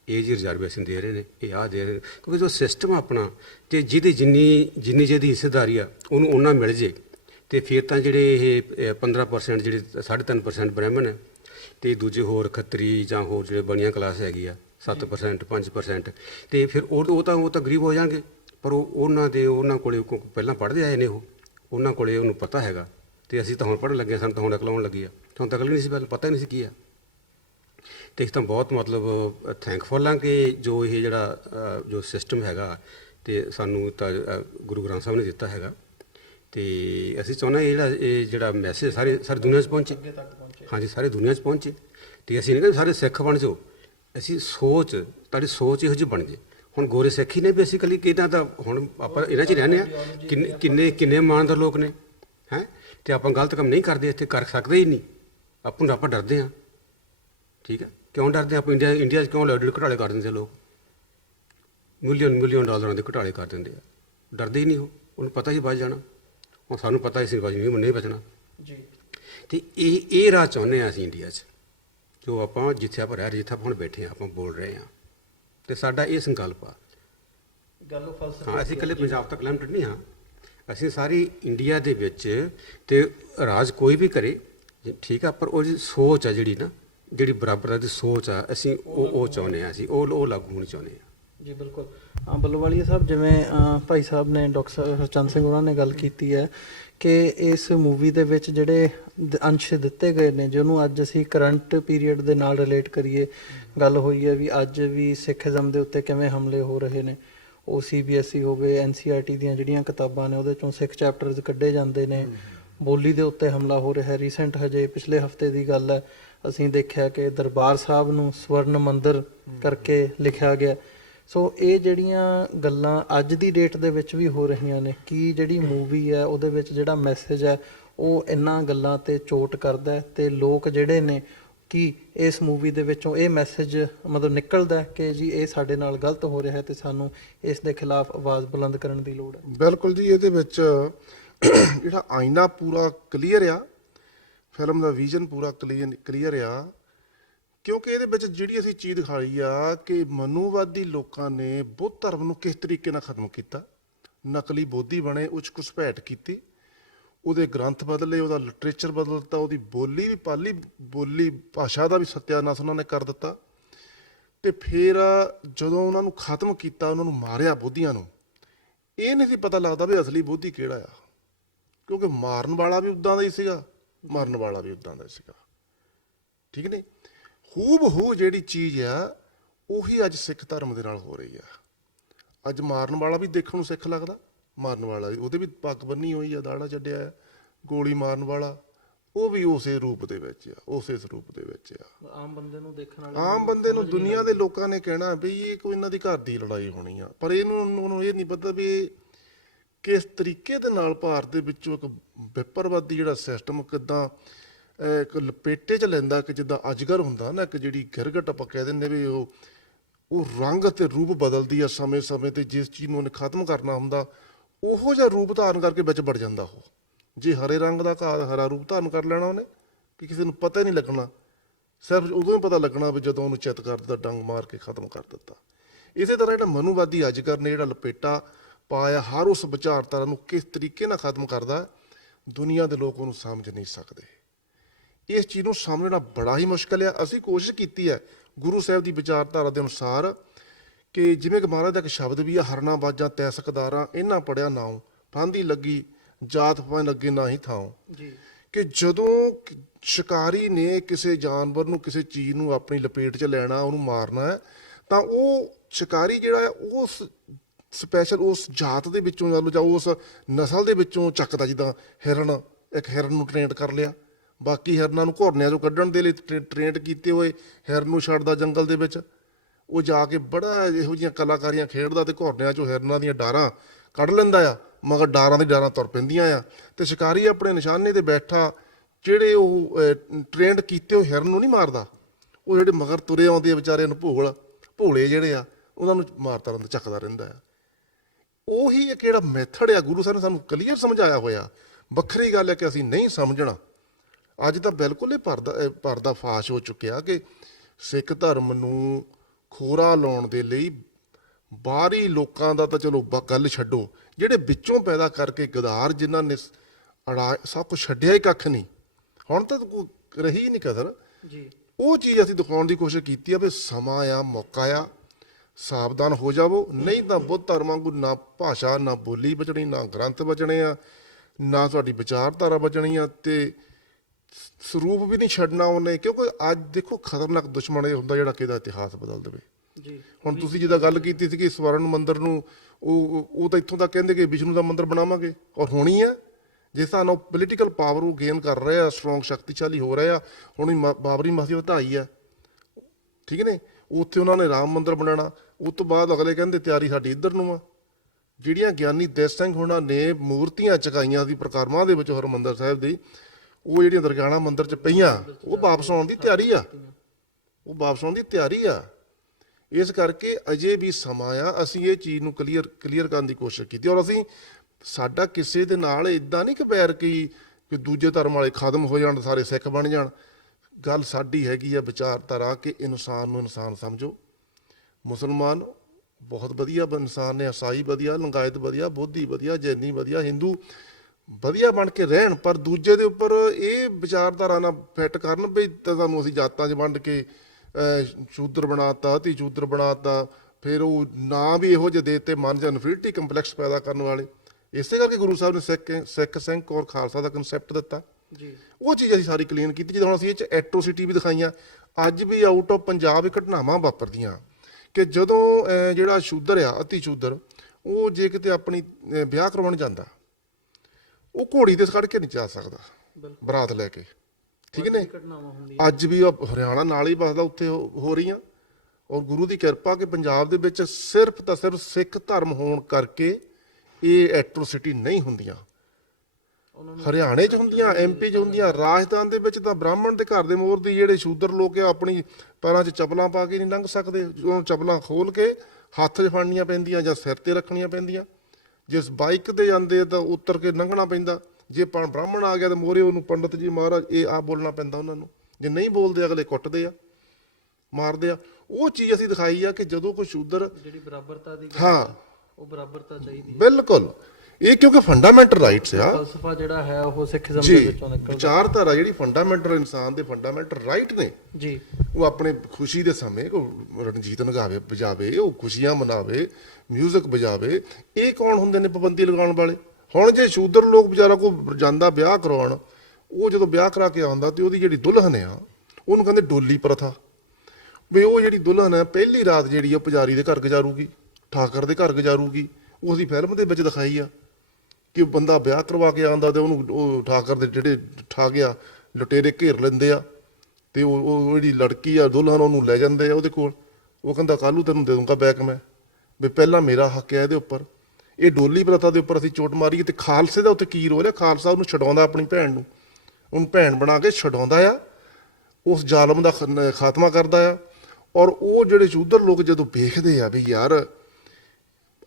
ਇਹ ਜੀ ਰਿਜ਼ਰਵੇਸ਼ਨ ਦੇ ਰਹੇ ਨੇ, ਇਹ ਆ ਦੇ ਰਹੇ ਨੇ, ਕਿਉਂਕਿ ਜੋ ਸਿਸਟਮ ਆਪਣਾ ਤੇ ਜਿਹਦੀ ਜਿੰਨੀ ਜਿਹਦੀ ਹਿੱਸੇਦਾਰੀ ਆ ਉਹਨੂੰ ਓਨਾ ਮਿਲ ਜੇ, ਤੇ ਫਿਰ ਤਾਂ ਜਿਹੜੇ ਇਹ 15% ਜਿਹੜੇ 3.5% ਬ੍ਰਾਹਮਣ ਹੈ, ਤੇ ਦੂਜੇ ਹੋਰ ਖੱਤਰੀ ਜਾਂ ਹੋਰ ਜਿਹੜੇ ਬਣੀਆਂ ਕਲਾਸ ਹੈਗੀ ਆ 7% 5%, ਤੇ ਫਿਰ ਉਹ ਤਾਂ ਗਰੀਬ ਹੋ ਜਾਣਗੇ, ਪਰ ਉਹਨਾਂ ਕੋਲੇ ਪਹਿਲਾਂ ਪੜ੍ਹਦੇ ਆਏ ਨੇ, ਉਹਨਾਂ ਕੋਲੇ ਉਹਨੂੰ ਪਤਾ ਹੈਗਾ, ਤੇ ਅਸੀਂ ਤਾਂ ਹੁਣ ਪੜ੍ਹਨ ਲੱਗੇ, ਸਾਨੂੰ ਤਾਂ ਹੁਣ ਅਕਲ ਆਉਣ ਲੱਗੀ ਆ, ਤੁਹਾਨੂੰ ਤਾਂ ਅਕਲ ਨਹੀਂ ਸੀ, ਪਹਿਲਾਂ ਪਤਾ ਹੀ ਨਹੀਂ ਸੀ ਕੀ ਆ। ਤੇ ਇਸ ਤਾਂ ਬਹੁਤ ਮਤਲਬ ਥੈਂਕਫੁਲ ਹਾਂ ਕਿ ਜੋ ਇਹ ਜਿਹੜਾ ਜੋ ਸਿਸਟਮ ਹੈਗਾ ਤੇ ਸਾਨੂੰ ਤਾਂ ਗੁਰੂ ਗ੍ਰੰਥ ਸਾਹਿਬ ਨੇ ਦਿੱਤਾ ਹੈਗਾ, ਤੇ ਅਸੀਂ ਚਾਹੁੰਦੇ ਇਹ ਜਿਹੜਾ ਮੈਸੇਜ ਸਾਰੀ ਦੁਨੀਆ 'ਚ ਪਹੁੰਚੇ, ਹਾਂਜੀ ਸਾਰੇ ਦੁਨੀਆ 'ਚ ਪਹੁੰਚੇ, ਤੇ ਅਸੀਂ ਨਹੀਂ ਕਹਿੰਦੇ ਸਾਰੇ ਸਿੱਖ ਬਣ ਜਾਓ, ਅਸੀਂ ਤੁਹਾਡੀ ਸੋਚ ਇਹੋ ਜਿਹੀ ਬਣ ਜੇ। ਹੁਣ ਗੋਰੇ ਸਿੱਖ ਹੀ ਨੇ ਬੇਸਿਕਲੀ, ਕਿ ਇਹਨਾਂ ਦਾ ਹੁਣ ਆਪਾਂ ਇਹਨਾਂ 'ਚ ਹੀ ਰਹਿੰਦੇ ਹਾਂ, ਕਿੰਨੇ ਇਮਾਨਦਾਰ ਲੋਕ ਨੇ ਹੈਂ, ਤੇ ਆਪਾਂ ਗਲਤ ਕੰਮ ਨਹੀਂ ਕਰਦੇ, ਇੱਥੇ ਕਰ ਸਕਦੇ ਹੀ ਨਹੀਂ, ਆਪਾਂ ਡਰਦੇ ਹਾਂ। ਠੀਕ ਹੈ, ਕਿਉਂ ਡਰਦੇ ਆਪਾਂ? ਇੰਡੀਆ 'ਚ ਕਿਉਂ ਐਡਿਟ ਘੁਟਾਲੇ ਕਰ ਦਿੰਦੇ ਲੋਕ, ਮਿਲੀਅਨ ਡਾਲਰਾਂ ਦੇ ਘੁਟਾਲੇ ਕਰ ਦਿੰਦੇ ਆ, ਡਰਦੇ ਹੀ ਨਹੀਂ, ਉਹਨੂੰ ਪਤਾ ਹੀ ਬਚ ਜਾਣਾ। ਹੁਣ ਸਾਨੂੰ ਪਤਾ ਹੀ ਸੀ ਬਾਜੀ ਨਹੀਂ ਬਚਣਾ ਜੀ, ਤੇ ਇਹ ਰਾਹ ਚਾਹੁੰਦੇ ਹਾਂ ਅਸੀਂ ਇੰਡੀਆ 'ਚ, ਜੋ ਆਪਾਂ ਜਿੱਥੇ ਆਪਾਂ ਰਹਿ ਰਹੇ, ਜਿੱਥੇ ਆਪਾਂ ਹੁਣ ਬੈਠੇ ਹਾਂ, ਆਪਾਂ ਬੋਲ ਰਹੇ ਹਾਂ, ਤੇ ਸਾਡਾ ਇਹ ਸੰਕਲਪ ਆ। ਹਾਂ, ਅਸੀਂ ਇਕੱਲੇ ਪੰਜਾਬ ਤੱਕ ਲਿਮਟਡ ਨਹੀਂ ਹਾਂ, ਅਸੀਂ ਸਾਰੀ ਇੰਡੀਆ ਦੇ ਵਿੱਚ, ਤੇ ਰਾਜ ਕੋਈ ਵੀ ਕਰੇ ਠੀਕ ਆ, ਪਰ ਉਹਦੀ ਸੋਚ ਆ ਜਿਹੜੀ ਬਰਾਬਰ ਦੀ ਸੋਚ ਆ, ਅਸੀਂ ਉਹ ਚਾਹੁੰਦੇ ਹਾਂ, ਅਸੀਂ ਉਹ ਲਾਗੂ ਹੋਣੀ ਚਾਹੁੰਦੇ ਹਾਂ। ਜੀ ਬਿਲਕੁਲ। ਬੱਲੋਵਾਲੀਆ ਸਾਹਿਬ, ਜਿਵੇਂ ਭਾਈ ਸਾਹਿਬ ਨੇ, ਡਾਕਟਰ ਹਰਚੰਦ ਸਿੰਘ ਉਹਨਾਂ ਨੇ ਗੱਲ ਕੀਤੀ ਹੈ ਕਿ ਇਸ ਮੂਵੀ ਦੇ ਵਿੱਚ ਜਿਹੜੇ ਅੰਸ਼ ਦਿੱਤੇ ਗਏ ਨੇ, ਜਿਹਨੂੰ ਅੱਜ ਅਸੀਂ ਕਰੰਟ ਪੀਰੀਅਡ ਦੇ ਨਾਲ ਰਿਲੇਟ ਕਰੀਏ, ਗੱਲ ਹੋਈ ਹੈ ਵੀ ਅੱਜ ਵੀ ਸਿੱਖੀਜ਼ਮ ਦੇ ਉੱਤੇ ਕਿਵੇਂ ਹਮਲੇ ਹੋ ਰਹੇ ਨੇ, ਉਹ CBSE ਹੋਵੇ, NCERT ਦੀਆਂ ਜਿਹੜੀਆਂ ਕਿਤਾਬਾਂ ਨੇ ਉਹਦੇ 'ਚੋਂ ਸਿੱਖ ਚੈਪਟਰਸ ਕੱਢੇ ਜਾਂਦੇ ਨੇ, ਬੋਲੀ ਦੇ ਉੱਤੇ ਹਮਲਾ ਹੋ ਰਿਹਾ। ਰੀਸੈਂਟ ਹਜੇ ਪਿਛਲੇ ਹਫਤੇ ਦੀ ਗੱਲ ਹੈ, ਅਸੀਂ ਦੇਖਿਆ ਕਿ ਦਰਬਾਰ ਸਾਹਿਬ ਨੂੰ ਸਵਰਨ ਮੰਦਿਰ ਕਰਕੇ ਲਿਖਿਆ ਗਿਆ। ਸੋ ਇਹ ਜਿਹੜੀਆਂ ਗੱਲਾਂ ਅੱਜ ਦੀ ਡੇਟ ਦੇ ਵਿੱਚ ਵੀ ਹੋ ਰਹੀਆਂ ਨੇ, ਕੀ ਜਿਹੜੀ ਮੂਵੀ ਹੈ ਉਹਦੇ ਵਿੱਚ ਜਿਹੜਾ ਮੈਸੇਜ ਹੈ ਉਹ ਇਹਨਾਂ ਗੱਲਾਂ 'ਤੇ ਚੋਟ ਕਰਦਾ, ਤੇ ਲੋਕ ਜਿਹੜੇ ਨੇ ਕੀ ਇਸ ਮੂਵੀ ਦੇ ਵਿੱਚੋਂ ਇਹ ਮੈਸੇਜ ਮਤਲਬ ਨਿਕਲਦਾ ਕਿ ਜੀ ਇਹ ਸਾਡੇ ਨਾਲ ਗਲਤ ਹੋ ਰਿਹਾ ਤੇ ਸਾਨੂੰ ਇਸ ਦੇ ਖਿਲਾਫ ਆਵਾਜ਼ ਬੁਲੰਦ ਕਰਨ ਦੀ ਲੋੜ ਹੈ? ਬਿਲਕੁਲ ਜੀ, ਇਹਦੇ ਵਿੱਚ ਜਿਹੜਾ ਆਇਨਾ ਪੂਰਾ ਕਲੀਅਰ ਆ, ਫਿਲਮ ਦਾ ਵਿਜ਼ਨ ਪੂਰਾ ਕਲੀਅਰ ਆ, ਕਿਉਂਕਿ ਇਹਦੇ ਵਿੱਚ ਜਿਹੜੀ ਅਸੀਂ ਚੀਜ਼ ਦਿਖਾਈ ਆ ਕਿ ਮਨੂਵਾਦੀ ਲੋਕਾਂ ਨੇ ਬੁੱਧ ਧਰਮ ਨੂੰ ਕਿਸ ਤਰੀਕੇ ਨਾਲ ਖਤਮ ਕੀਤਾ, ਨਕਲੀ ਬੋਧੀ ਬਣੇ, ਉੱਚ ਘੁਸਪੈਠ ਕੀਤੀ, ਉਹਦੇ ਗ੍ਰੰਥ ਬਦਲੇ, ਉਹਦਾ ਲਿਟਰੇਚਰ ਬਦਲਤਾ, ਉਹਦੀ ਬੋਲੀ ਵੀ ਪਾਲੀ ਬੋਲੀ ਭਾਸ਼ਾ ਦਾ ਵੀ ਸਤਿਆਨਾਸ਼ ਉਹਨਾਂ ਨੇ ਕਰ ਦਿੱਤਾ, ਤੇ ਫਿਰ ਜਦੋਂ ਉਹਨਾਂ ਨੂੰ ਖਤਮ ਕੀਤਾ, ਉਹਨਾਂ ਨੂੰ ਮਾਰਿਆ ਬੋਧੀਆਂ ਨੂੰ, ਇਹ ਨਹੀਂ ਸੀ ਪਤਾ ਲੱਗਦਾ ਵੀ ਅਸਲੀ ਬੋਧੀ ਕਿਹੜਾ ਆ, ਕਿਉਂਕਿ ਮਾਰਨ ਵਾਲਾ ਵੀ ਉਦਾਂ ਦਾ ਹੀ ਸੀਗਾ, ਮਰਨ ਵਾਲਾ ਵੀ ਉਦਾਂ ਦਾ ਹੀ ਸੀਗਾ। ਠੀਕ ਨੇ, ਹੂ ਜਿਹੜੀ ਚੀਜ਼ ਆ ਉਹੀ ਅੱਜ ਸਿੱਖ ਧਰਮ ਦੇ ਨਾਲ ਹੋ ਰਹੀ ਆ। ਅੱਜ ਮਾਰਨ ਵਾਲਾ ਵੀ ਦੇਖਣ ਨੂੰ ਸਿੱਖ ਲੱਗਦਾ, ਮਾਰਨ ਵਾਲਾ ਵੀ, ਉਹਦੇ ਵੀ ਪੱਗ ਬੰਨੀ ਹੋਈ ਆ, ਦਾੜਾ ਛੱਡਿਆ ਆ, ਗੋਲੀ ਮਾਰਨ ਵਾਲਾ ਉਹ ਵੀ ਉਸੇ ਰੂਪ ਦੇ ਵਿੱਚ ਆ, ਉਸੇ ਸਰੂਪ ਦੇ ਵਿੱਚ ਆ। ਆਮ ਬੰਦੇ ਨੂੰ ਦੇਖਣ ਵਾਲੇ ਆਮ ਬੰਦੇ ਨੂੰ ਦੁਨੀਆ ਦੇ ਲੋਕਾਂ ਨੇ ਕਹਿਣਾ ਵੀ ਇਹ ਕੋਈ ਇਹਨਾਂ ਦੀ ਘਰ ਦੀ ਲੜਾਈ ਹੋਣੀ ਆ, ਪਰ ਉਹਨੂੰ ਇਹ ਨਹੀਂ ਪਤਾ ਵੀ ਇਹ ਕਿਸ ਤਰੀਕੇ ਦੇ ਨਾਲ ਭਾਰਤ ਦੇ ਵਿੱਚੋਂ ਇੱਕ ਵਿਪਰਵਾਦੀ ਜਿਹੜਾ ਸਿਸਟਮ ਕਿੱਦਾਂ ਇੱਕ ਲਪੇਟੇ 'ਚ ਲੈਂਦਾ, ਕਿ ਜਿੱਦਾਂ ਅਜਗਰ ਹੁੰਦਾ ਨਾ, ਇੱਕ ਜਿਹੜੀ ਗਿਰਗਟ ਆਪਾਂ ਕਹਿ ਦਿੰਦੇ ਵੀ ਉਹ ਰੰਗ ਤੇ ਰੂਪ ਬਦਲਦੀ ਆ ਸਮੇਂ-ਸਮੇਂ ਤੇ, ਜਿਸ ਚੀਜ਼ ਨੂੰ ਉਹਨੇ ਖਤਮ ਕਰਨਾ ਹੁੰਦਾ ਉਹੋ ਜਿਹਾ ਰੂਪ ਧਾਰਨ ਕਰਕੇ ਵਿੱਚ ਵੜ ਜਾਂਦਾ ਉਹ। ਜੇ ਹਰੇ ਰੰਗ ਦਾ ਘਾਹ ਹਰਾ ਰੂਪ ਧਾਰਨ ਕਰ ਲੈਣਾ ਉਹਨੇ ਕਿ ਕਿਸੇ ਨੂੰ ਪਤਾ ਹੀ ਨਹੀਂ ਲੱਗਣਾ, ਸਿਰਫ ਉਦੋਂ ਹੀ ਪਤਾ ਲੱਗਣਾ ਵੀ ਜਦੋਂ ਉਹਨੂੰ ਚਿੱਤ ਕਰ ਦਿੱਤਾ, ਡੰਗ ਮਾਰ ਕੇ ਖਤਮ ਕਰ ਦਿੱਤਾ। ਇਸੇ ਤਰ੍ਹਾਂ ਜਿਹੜਾ ਮਨੂਵਾਦੀ ਅਜਗਰ ਨੇ ਜਿਹੜਾ ਲਪੇਟਾ ਪਾਇਆ ਹਰ ਉਸ ਵਿਚਾਰਧਾਰਾ ਨੂੰ ਕਿਸ ਤਰੀਕੇ ਨਾਲ ਖਤਮ ਕਰਦਾ, ਦੁਨੀਆ ਦੇ ਲੋਕ ਉਹਨੂੰ ਸਮਝ ਨਹੀਂ ਸਕਦੇ। ਇਸ ਚੀਜ਼ ਨੂੰ ਸਮਝਣਾ ਬੜਾ ਹੀ ਮੁਸ਼ਕਲ ਆ। ਅਸੀਂ ਕੋਸ਼ਿਸ਼ ਕੀਤੀ ਹੈ ਗੁਰੂ ਸਾਹਿਬ ਦੀ ਵਿਚਾਰਧਾਰਾ ਦੇ ਅਨੁਸਾਰ ਕਿ ਜਿਵੇਂ ਕਿ ਮਹਾਰਾਜ ਦਾ ਇੱਕ ਸ਼ਬਦ ਵੀ ਆ, ਹਰਨਾ ਬਾਜਾਂ ਤੈ ਸਕਦਾਰਾਂ ਇਹਨਾਂ ਪੜਿਆ ਨਾਉ, ਫਾਂਦੀ ਲੱਗੀ ਜਾਤ ਭਾਵੇਂ ਲੱਗੇ ਨਾ ਹੀ ਥਾਉ। ਜੀ, ਕਿ ਜਦੋਂ ਸ਼ਿਕਾਰੀ ਨੇ ਕਿਸੇ ਜਾਨਵਰ ਨੂੰ, ਕਿਸੇ ਚੀਜ਼ ਨੂੰ ਆਪਣੀ ਲਪੇਟ 'ਚ ਲੈਣਾ, ਉਹਨੂੰ ਮਾਰਨਾ ਹੈ, ਤਾਂ ਉਹ ਸ਼ਿਕਾਰੀ ਜਿਹੜਾ ਹੈ ਉਸ ਸਪੈਸ਼ਲ ਉਸ ਜਾਤ ਦੇ ਵਿੱਚੋਂ ਜਾਂ ਉਸ ਨਸਲ ਦੇ ਵਿੱਚੋਂ ਚੱਕਦਾ। ਜਿੱਦਾਂ ਹਿਰਨ, ਇੱਕ ਹਿਰਨ ਨੂੰ ਟ੍ਰੇਨਡ ਕਰ ਲਿਆ, ਬਾਕੀ ਹਿਰਨਾਂ ਨੂੰ ਘੁਰਨਿਆਂ 'ਚੋਂ ਕੱਢਣ ਦੇ ਲਈ ਟ੍ਰੇਨਡ ਕੀਤੇ ਹੋਏ ਹਿਰਨ ਨੂੰ ਛੱਡਦਾ ਜੰਗਲ ਦੇ ਵਿੱਚ, ਉਹ ਜਾ ਕੇ ਬੜਾ ਇਹੋ ਜਿਹੀਆਂ ਕਲਾਕਾਰੀਆਂ ਖੇਡਦਾ ਤੇ ਘੁਰਨਿਆਂ 'ਚੋਂ ਹਿਰਨਾਂ ਦੀਆਂ ਡਾਰਾਂ ਕੱਢ ਲੈਂਦਾ ਆ, ਮਗਰ ਡਾਰਾਂ ਦੀ ਡਾਰਾਂ ਤੁਰ ਪੈਂਦੀਆਂ ਆ। ਤੇ ਸ਼ਿਕਾਰੀ ਆਪਣੇ ਨਿਸ਼ਾਨੇ ਤੇ ਬੈਠਾ ਜਿਹੜੇ ਉਹ ਟ੍ਰੇਨਡ ਕੀਤੇ ਹੋਏ ਹਿਰਨ ਨੂੰ ਨਹੀਂ ਮਾਰਦਾ, ਉਹ ਜਿਹੜੇ ਮਗਰ ਤੁਰੇ ਆਉਂਦੇ ਆ ਵਿਚਾਰਿਆਂ ਨੂੰ ਭੋਲੇ ਜਿਹੜੇ ਆ ਉਹਨਾਂ ਨੂੰ ਮਾਰਦਾ ਰਹਿੰਦਾ, ਚੱਕਦਾ ਰਹਿੰਦਾ ਆ। ਉਹੀ ਇੱਕ ਜਿਹੜਾ ਮੈਥਡ ਆ ਗੁਰੂ ਸਾਹਿਬ ਨੇ ਸਾਨੂੰ ਕਲੀਅਰ ਸਮਝਾਇਆ ਹੋਇਆ। ਵੱਖਰੀ ਗੱਲ ਹੈ ਕਿ ਅਸੀਂ ਨਹੀਂ ਸਮਝਣਾ। ਅੱਜ ਤਾਂ ਬਿਲਕੁਲ ਹੀ ਪਰਦਾ ਫਾਸ਼ ਹੋ ਚੁੱਕਿਆ ਕਿ ਸਿੱਖ ਧਰਮ ਨੂੰ ਖੋਰਾ ਲਾਉਣ ਦੇ ਲਈ ਬਾਹਰੀ ਲੋਕਾਂ ਦਾ ਤਾਂ ਚਲੋ ਗੱਲ ਛੱਡੋ, ਜਿਹੜੇ ਵਿੱਚੋਂ ਪੈਦਾ ਕਰਕੇ ਗਦਾਰ ਜਿਨ੍ਹਾਂ ਨੇ ਸਭ ਕੁਛ ਛੱਡਿਆ ਹੀ ਕੱਖ ਨਹੀਂ, ਹੁਣ ਤਾਂ ਕੋਈ ਰਹੀ ਨਹੀਂ ਕਦਰ ਜੀ। ਉਹ ਚੀਜ਼ ਅਸੀਂ ਦਿਖਾਉਣ ਦੀ ਕੋਸ਼ਿਸ਼ ਕੀਤੀ ਆ ਵੀ ਸਮਾਂ ਆ, ਮੌਕਾ ਆ, ਸਾਵਧਾਨ ਹੋ ਜਾਵੋ, ਨਹੀਂ ਤਾਂ ਬੁੱਧ ਧਰਮ ਵਾਂਗੂ ਨਾ ਭਾਸ਼ਾ, ਨਾ ਬੋਲੀ ਬਚਣੀ, ਨਾ ਗ੍ਰੰਥ ਬਚਣੇ ਆ, ਨਾ ਤੁਹਾਡੀ ਵਿਚਾਰਧਾਰਾ ਬਚਣੀ ਆ, ਤੇ ਸਰੂਪ ਵੀ ਨਹੀਂ ਛੱਡਣਾ ਉਹਨੇ। ਕਿਉਂਕਿ ਅੱਜ ਦੇਖੋ ਖਤਰਨਾਕ ਦੁਸ਼ਮਣ ਇਹ ਹੁੰਦਾ ਜਿਹੜਾ ਕਿ ਇਹਦਾ ਇਤਿਹਾਸ ਬਦਲ ਦੇਵੇ। ਜੀ, ਹੁਣ ਤੁਸੀਂ ਜਿੱਦਾਂ ਗੱਲ ਕੀਤੀ ਸੀ ਕਿ ਸਵਰਨ ਮੰਦਿਰ ਨੂੰ ਉਹ ਤਾਂ ਇੱਥੋਂ ਤੱਕ ਕਹਿੰਦੇ ਕਿ ਵਿਸ਼ਨੂੰ ਦਾ ਮੰਦਿਰ ਬਣਾਵਾਂਗੇ, ਔਰ ਹੋਣੀ ਆ। ਜਿਸ ਤਰ੍ਹਾਂ ਉਹ ਪੋਲੀਟੀਕਲ ਪਾਵਰ ਉਹ ਗੇਨ ਕਰ ਰਹੇ ਆ, ਸਟਰੋਂਗ ਸ਼ਕਤੀਸ਼ਾਲੀ ਹੋ ਰਹੇ ਆ। ਹੁਣ ਬਾਬਰੀ ਮਸਜਿਦ ਵਧਾਈ ਆ, ਠੀਕ ਨੇ, ਉੱਥੇ ਉਹਨਾਂ ਨੇ ਰਾਮ ਮੰਦਿਰ ਬਣਾਉਣਾ। ਉਸ ਤੋਂ ਬਾਅਦ ਅਗਲੇ ਕਹਿੰਦੇ ਤਿਆਰੀ ਸਾਡੀ ਇੱਧਰ ਨੂੰ ਆ। ਜਿਹੜੀਆਂ ਗਿਆਨੀ ਦੇਸ ਸਿੰਘ ਹੋਣਾ ਨੇ ਮੂਰਤੀਆਂ ਚੁਕਾਈਆਂ ਸੀ ਪ੍ਰਕਾਰਮਾਂ ਦੇ ਵਿੱਚ ਹਰਿਮੰਦਰ ਸਾਹਿਬ ਦੀ, ਉਹ ਜਿਹੜੀਆਂ ਦਰਗਾਹਾਂ ਮੰਦਿਰ 'ਚ ਪਈਆਂ, ਉਹ ਵਾਪਸ ਆਉਣ ਦੀ ਤਿਆਰੀ ਆ, ਉਹ ਵਾਪਸ ਆਉਣ ਦੀ ਤਿਆਰੀ ਆ। ਇਸ ਕਰਕੇ ਅਜੇ ਵੀ ਸਮਾਂ ਆ। ਅਸੀਂ ਇਹ ਚੀਜ਼ ਨੂੰ ਕਲੀਅਰ ਕਰਨ ਦੀ ਕੋਸ਼ਿਸ਼ ਕੀਤੀ, ਔਰ ਅਸੀਂ ਸਾਡਾ ਕਿਸੇ ਦੇ ਨਾਲ ਇਦਾਂ ਨਹੀਂ ਕਿ ਬੈਰ ਕਿ ਦੂਜੇ ਧਰਮ ਵਾਲੇ ਖਤਮ ਹੋ ਜਾਣ, ਸਾਰੇ ਸਿੱਖ ਬਣ ਜਾਣ। ਗੱਲ ਸਾਡੀ ਹੈਗੀ ਆ ਵਿਚਾਰਧਾਰਾ ਕਿ ਇਨਸਾਨ ਨੂੰ ਇਨਸਾਨ ਸਮਝੋ। ਮੁਸਲਮਾਨ ਬਹੁਤ ਵਧੀਆ ਇਨਸਾਨ ਨੇ, ਈਸਾਈ ਵਧੀਆ, ਲਿੰਗਾਇਤ ਵਧੀਆ, ਬੋਧੀ ਵਧੀਆ, ਜੈਨੀ ਵਧੀਆ, ਹਿੰਦੂ ਵਧੀਆ ਬਣ ਕੇ ਰਹਿਣ, ਪਰ ਦੂਜੇ ਦੇ ਉੱਪਰ ਇਹ ਵਿਚਾਰਧਾਰਾ ਨਾਲ ਫਿੱਟ ਕਰਨ ਵੀ ਤੁਹਾਨੂੰ ਅਸੀਂ ਜਾਤਾਂ 'ਚ ਵੰਡ ਕੇ ਸ਼ੂਦਰ ਬਣਾਤਾ, ਧੀ ਸ਼ੂਦਰ ਬਣਾਤਾ, ਫਿਰ ਉਹ ਨਾਂ ਵੀ ਇਹੋ ਜਿਹੇ ਦੇ ਦਿੱਤੇ ਮਨ 'ਚ ਇਨਫੀਰੀਟੀ ਕੰਪਲੈਕਸ ਪੈਦਾ ਕਰਨ ਵਾਲੇ। ਇਸੇ ਕਰਕੇ ਗੁਰੂ ਸਾਹਿਬ ਨੇ ਸਿੱਖ ਸਿੰਘ ਔਰ ਖਾਲਸਾ ਦਾ ਕਨਸੈਪਟ ਦਿੱਤਾ ਜੀ। ਉਹ ਚੀਜ਼ ਅਸੀਂ ਸਾਰੀ ਕਲੀਨ ਕੀਤੀ। ਜਦੋਂ ਹੁਣ ਅਸੀਂ ਇਹ 'ਚ ਐਟਰੋਸਿਟੀ ਵੀ ਦਿਖਾਈਆਂ। ਅੱਜ ਵੀ ਆਊਟ ਆਫ ਪੰਜਾਬ ਇਹ ਘਟਨਾਵਾਂ ਵਾਪਰਦੀਆਂ ਕਿ ਜਦੋਂ ਜਿਹੜਾ ਸ਼ੂਦਰ ਆ, ਅਤੀ ਸ਼ੂਦਰ, ਉਹ ਜੇ ਕਿਤੇ ਆਪਣੀ ਵਿਆਹ ਕਰਵਾਉਣ ਜਾਂਦਾ, ਉਹ ਘੋੜੀ ਤੇ ਖੜ ਕੇ ਨਹੀਂ ਜਾ ਸਕਦਾ ਬਰਾਤ ਲੈ ਕੇ, ਠੀਕ ਨੇ। ਅੱਜ ਵੀ ਉਹ ਹਰਿਆਣਾ ਨਾਲ ਹੀ ਵਸਦਾ, ਉੱਥੇ ਹੋ ਰਹੀਆਂ। ਔਰ ਗੁਰੂ ਦੀ ਕਿਰਪਾ ਕਿ ਪੰਜਾਬ ਦੇ ਵਿੱਚ ਸਿਰਫ ਤਾਂ ਸਿਰਫ ਸਿੱਖ ਧਰਮ ਹੋਣ ਕਰਕੇ ਇਹ ਐਟਰੋਸਿਟੀ ਨਹੀਂ ਹੁੰਦੀਆਂ। ਹਰਿਆਣੇ 'ਚ ਹੁੰਦੀਆਂ, MP 'ਚ ਹੁੰਦੀਆਂ। ਰਾਜਸਥਾਨ ਦੇ ਵਿੱਚ ਤਾਂ ਬ੍ਰਾਹਮਣ ਦੇ ਘਰ ਦੇ ਮੋਹਰ ਦੀ ਜਿਹੜੇ ਸ਼ੂਦਰ ਲੋਕ ਆ ਆਪਣੀ ਪੈਰਾਂ 'ਚ ਚੱਪਲਾਂ ਪਾ ਕੇ ਨਹੀਂ ਲੰਘ ਸਕਦੇ। ਉਹ ਚੱਪਲਾਂ ਖੋਲ ਕੇ ਹੱਥ 'ਚ ਫੜਨੀਆਂ ਪੈਂਦੀਆਂ ਜਾਂ ਸਿਰ ਤੇ ਰੱਖਣੀਆਂ ਪੈਂਦੀਆਂ। ਜਿਸ ਬਾਈਕ ਤੇ ਜਾਂਦੇ ਤਾਂ ਉਤਰ ਕੇ ਲੰਘਣਾ ਪੈਂਦਾ। ਜੇ ਬ੍ਰਾਹਮਣ ਆ ਗਿਆ ਤਾਂ ਮੋਹਰੇ ਉਹਨੂੰ ਪੰਡਤ ਜੀ ਮਹਾਰਾਜ ਇਹ ਆ ਬੋਲਣਾ ਪੈਂਦਾ ਉਹਨਾਂ ਨੂੰ। ਜੇ ਨਹੀਂ ਬੋਲਦੇ ਅਗਲੇ ਕੁੱਟਦੇ ਆ, ਮਾਰਦੇ ਆ। ਉਹ ਚੀਜ਼ ਅਸੀਂ ਦਿਖਾਈ ਆ ਕਿ ਜਦੋਂ ਕੋਈ ਸ਼ੂਦਰ ਜਿਹੜੀ ਬਰਾਬਰਤਾ ਦੀ ਹਾਂ, ਉਹ ਬਰਾਬਰਤਾ ਚਾਹੀਦੀ, ਬਿਲਕੁਲ। ਇਹ ਕਿਉਂਕਿ ਫੰਡਾਮੈਂਟਲ ਰਾਈਟਸ ਆ ਫਲਸਫਾ ਜਿਹੜਾ ਹੈ ਉਹ ਸਿੱਖੀਜ਼ਮ ਦੇ ਜੀ, ਵਿੱਚੋਂ ਨਿਕਲਦਾ। ਵਿਚਾਰਧਾਰਾ ਜਿਹੜੀ ਫੰਡਾਮੈਂਟਲ ਇਨਸਾਨ ਦੇ ਫੰਡਾਮੈਂਟਲ ਰਾਈਟ ਨੇ, ਜੀ ਉਹ ਆਪਣੇ ਖੁਸ਼ੀ ਦੇ ਸਮੇਂ ਕੋਈ ਰਣਜੀਤ ਨਗਾਵੇ ਵਜਾਵੇ, ਉਹ ਖੁਸ਼ੀਆਂ ਮਨਾਵੇ, ਮਿਊਜ਼ਿਕ ਵਜਾਵੇ। ਇਹ ਕੌਣ ਹੁੰਦੇ ਨੇ ਪਾਬੰਦੀ ਲਗਾਉਣ ਵਾਲੇ? ਹੁਣ ਜੇ ਸ਼ੂਦਰ ਲੋਕ ਵਿਚਾਰਾ ਕੋਈ ਜਾਂਦਾ ਵਿਆਹ ਕਰਾਉਣ, ਉਹ ਜਦੋਂ ਵਿਆਹ ਕਰਾ ਕੇ ਆਉਂਦਾ ਤੇ ਉਹਦੀ ਜਿਹੜੀ ਦੁਲਹਨ ਆ ਉਹਨੂੰ ਕਹਿੰਦੇ ਡੋਲੀ ਪ੍ਰਥਾ, ਵੀ ਉਹ ਜਿਹੜੀ ਦੁਲਹਨ ਹੈ ਪਹਿਲੀ ਰਾਤ ਜਿਹੜੀ ਆ ਪੁਜਾਰੀ ਦੇ ਘਰ ਗੁਜ਼ਾਰੂਗੀ, ਠਾਕਰ ਦੇ ਘਰ ਗੁਜ਼ਾਰੂਗੀ। ਉਹ ਅਸੀਂ ਫਿਲਮ ਦੇ ਵਿੱਚ ਦਿਖਾਈ ਆ ਕਿ ਬੰਦਾ ਵਿਆਹ ਕਰਵਾ ਕੇ ਆਉਂਦਾ ਤੇ ਉਹਨੂੰ ਉਹ ਠਾਕਰ ਦੇ ਜਿਹੜੇ ਠਾ ਗਿਆ ਲੁਟੇਰੇ ਘੇਰ ਲੈਂਦੇ ਆ ਤੇ ਉਹ ਜਿਹੜੀ ਲੜਕੀ ਆ ਦੁਲਹਨ ਉਹਨੂੰ ਲੈ ਜਾਂਦੇ ਆ ਉਹਦੇ ਕੋਲ। ਉਹ ਕਹਿੰਦਾ ਕੱਲ੍ਹ ਨੂੰ ਤੈਨੂੰ ਦੇ ਦੂੰਗਾ ਬੈਕ ਮੈਂ, ਵੀ ਪਹਿਲਾਂ ਮੇਰਾ ਹੱਕ ਹੈ ਇਹਦੇ ਉੱਪਰ। ਇਹ ਡੋਲੀ ਪ੍ਰਥਾ ਦੇ ਉੱਪਰ ਅਸੀਂ ਚੋਟ ਮਾਰੀਏ ਤੇ ਖਾਲਸੇ ਦਾ ਉੱਤੇ ਕੀ ਰੋਲ ਹੈ? ਖਾਲਸਾ ਉਹਨੂੰ ਛਡਾਉਂਦਾ, ਆਪਣੀ ਭੈਣ ਨੂੰ ਉਹਨੂੰ ਭੈਣ ਬਣਾ ਕੇ ਛਡਾਉਂਦਾ ਆ, ਉਸ ਜ਼ਾਲਮ ਦਾ ਖਾਤਮਾ ਕਰਦਾ ਆ। ਔਰ ਉਹ ਜਿਹੜੇ ਸ਼ੂਦਰ ਲੋਕ ਜਦੋਂ ਵੇਖਦੇ ਆ ਵੀ ਯਾਰ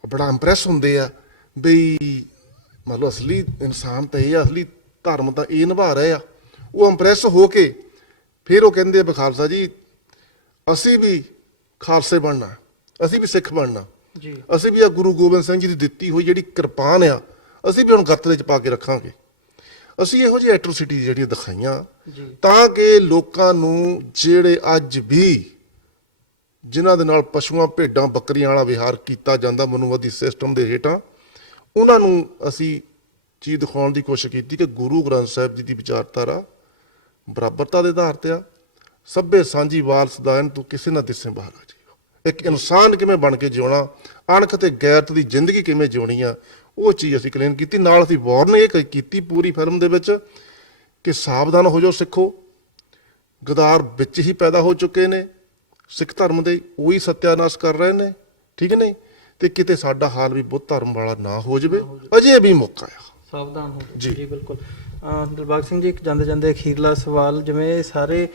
ਬੜਾ ਇੰਪ੍ਰੈਸ ਹੁੰਦੇ ਆ ਬਈ ਮਤਲਬ ਅਸਲੀ ਇਨਸਾਨ ਤਾਂ ਇਹ ਆ, ਅਸਲੀ ਧਰਮ ਤਾਂ ਇਹ ਨਿਭਾ ਰਹੇ ਆ। ਉਹ ਇੰਪ੍ਰੈਸ ਹੋ ਕੇ ਫਿਰ ਉਹ ਕਹਿੰਦੇ ਆ ਵੀ ਖਾਲਸਾ ਜੀ ਅਸੀਂ ਵੀ ਖਾਲਸੇ ਬਣਨਾ, ਅਸੀਂ ਵੀ ਸਿੱਖ ਬਣਨਾ, ਜੀ ਅਸੀਂ ਵੀ ਆ ਗੁਰੂ ਗੋਬਿੰਦ ਸਿੰਘ ਜੀ ਦੀ ਦਿੱਤੀ ਹੋਈ ਜਿਹੜੀ ਕਿਰਪਾਨ ਆ ਅਸੀਂ ਵੀ ਹੁਣ ਗੱਤਰੇ 'ਚ ਪਾ ਕੇ ਰੱਖਾਂਗੇ। ਅਸੀਂ ਇਹੋ ਜਿਹੀ ਐਟਰੋਸਿਟੀ ਜਿਹੜੀਆਂ ਦਿਖਾਈਆਂ ਤਾਂ ਕਿ ਲੋਕਾਂ ਨੂੰ ਜਿਹੜੇ ਅੱਜ ਵੀ ਜਿਨ੍ਹਾਂ ਦੇ ਨਾਲ ਪਸ਼ੂਆਂ ਭੇਡਾਂ ਬੱਕਰੀਆਂ ਵਾਲਾ ਵਿਹਾਰ ਕੀਤਾ ਜਾਂਦਾ ਮਨੁਵਾਦੀ ਸਿਸਟਮ ਦੇ ਹੇਠਾਂ, ਉਹਨਾਂ ਨੂੰ ਅਸੀਂ ਚੀਜ਼ ਦਿਖਾਉਣ ਦੀ ਕੋਸ਼ਿਸ਼ ਕੀਤੀ ਕਿ ਗੁਰੂ ਗ੍ਰੰਥ ਸਾਹਿਬ ਜੀ ਦੀ ਵਿਚਾਰਧਾਰਾ ਬਰਾਬਰਤਾ ਦੇ ਆਧਾਰ ਤੇ ਆ। ਸਭੇ ਸਾਂਝੀ ਵਾਰਸ ਦਾਇਨ ਤੂੰ ਕਿਸੇ ਨਾ ਦਿਸੇ ਬਾਹਰ ਆ ਜੀ। ਇੱਕ ਇਨਸਾਨ ਕਿਵੇਂ ਬਣ ਕੇ ਜਿਉਣਾ, ਅਣਖ ਤੇ ਗੈਰਤ ਦੀ ਜ਼ਿੰਦਗੀ ਕਿਵੇਂ ਜਿਉਣੀ ਆ, ਉਹ ਚੀਜ਼ ਅਸੀਂ ਕਲੀਅਰ ਕੀਤੀ। ਨਾਲ ਅਸੀਂ ਵਾਰਨਿੰਗ ਇਹ ਕੀਤੀ ਪੂਰੀ ਫਿਲਮ ਦੇ ਵਿੱਚ ਕਿ ਸਾਵਧਾਨ ਹੋ ਜਾਓ ਸਿੱਖੋ, ਗਦਾਰ ਵਿੱਚ ਹੀ ਪੈਦਾ ਹੋ ਚੁੱਕੇ ਨੇ ਸਿੱਖ ਧਰਮ ਦੇ, ਉਹੀ ਸਤਿਆਨਾਸ਼ ਕਰ ਰਹੇ ਨੇ, ਠੀਕ ਨਹੀਂ? ਤੇ ਕਿਤੇ ਸਾਡਾ ਹਾਲ ਵੀ ਬੁੱਧ ਧਰਮ ਵਾਲਾ ਨਾ ਹੋ ਜਾਵੇ, ਅਜੇ ਵੀ ਮੌਕਾ ਆ, ਸਾਵਧਾਨ ਹੋ ਜੀ। ਜੀ ਬਿਲਕੁਲ। ਦਿਲਬਾਗ ਸਿੰਘ ਜੀ, ਇੱਕ ਜਾਂਦੇ ਜਾਂਦੇ ਅਖੀਰਲਾ ਸਵਾਲ, ਜਿਵੇਂ ਇਹ ਸਾਰੇ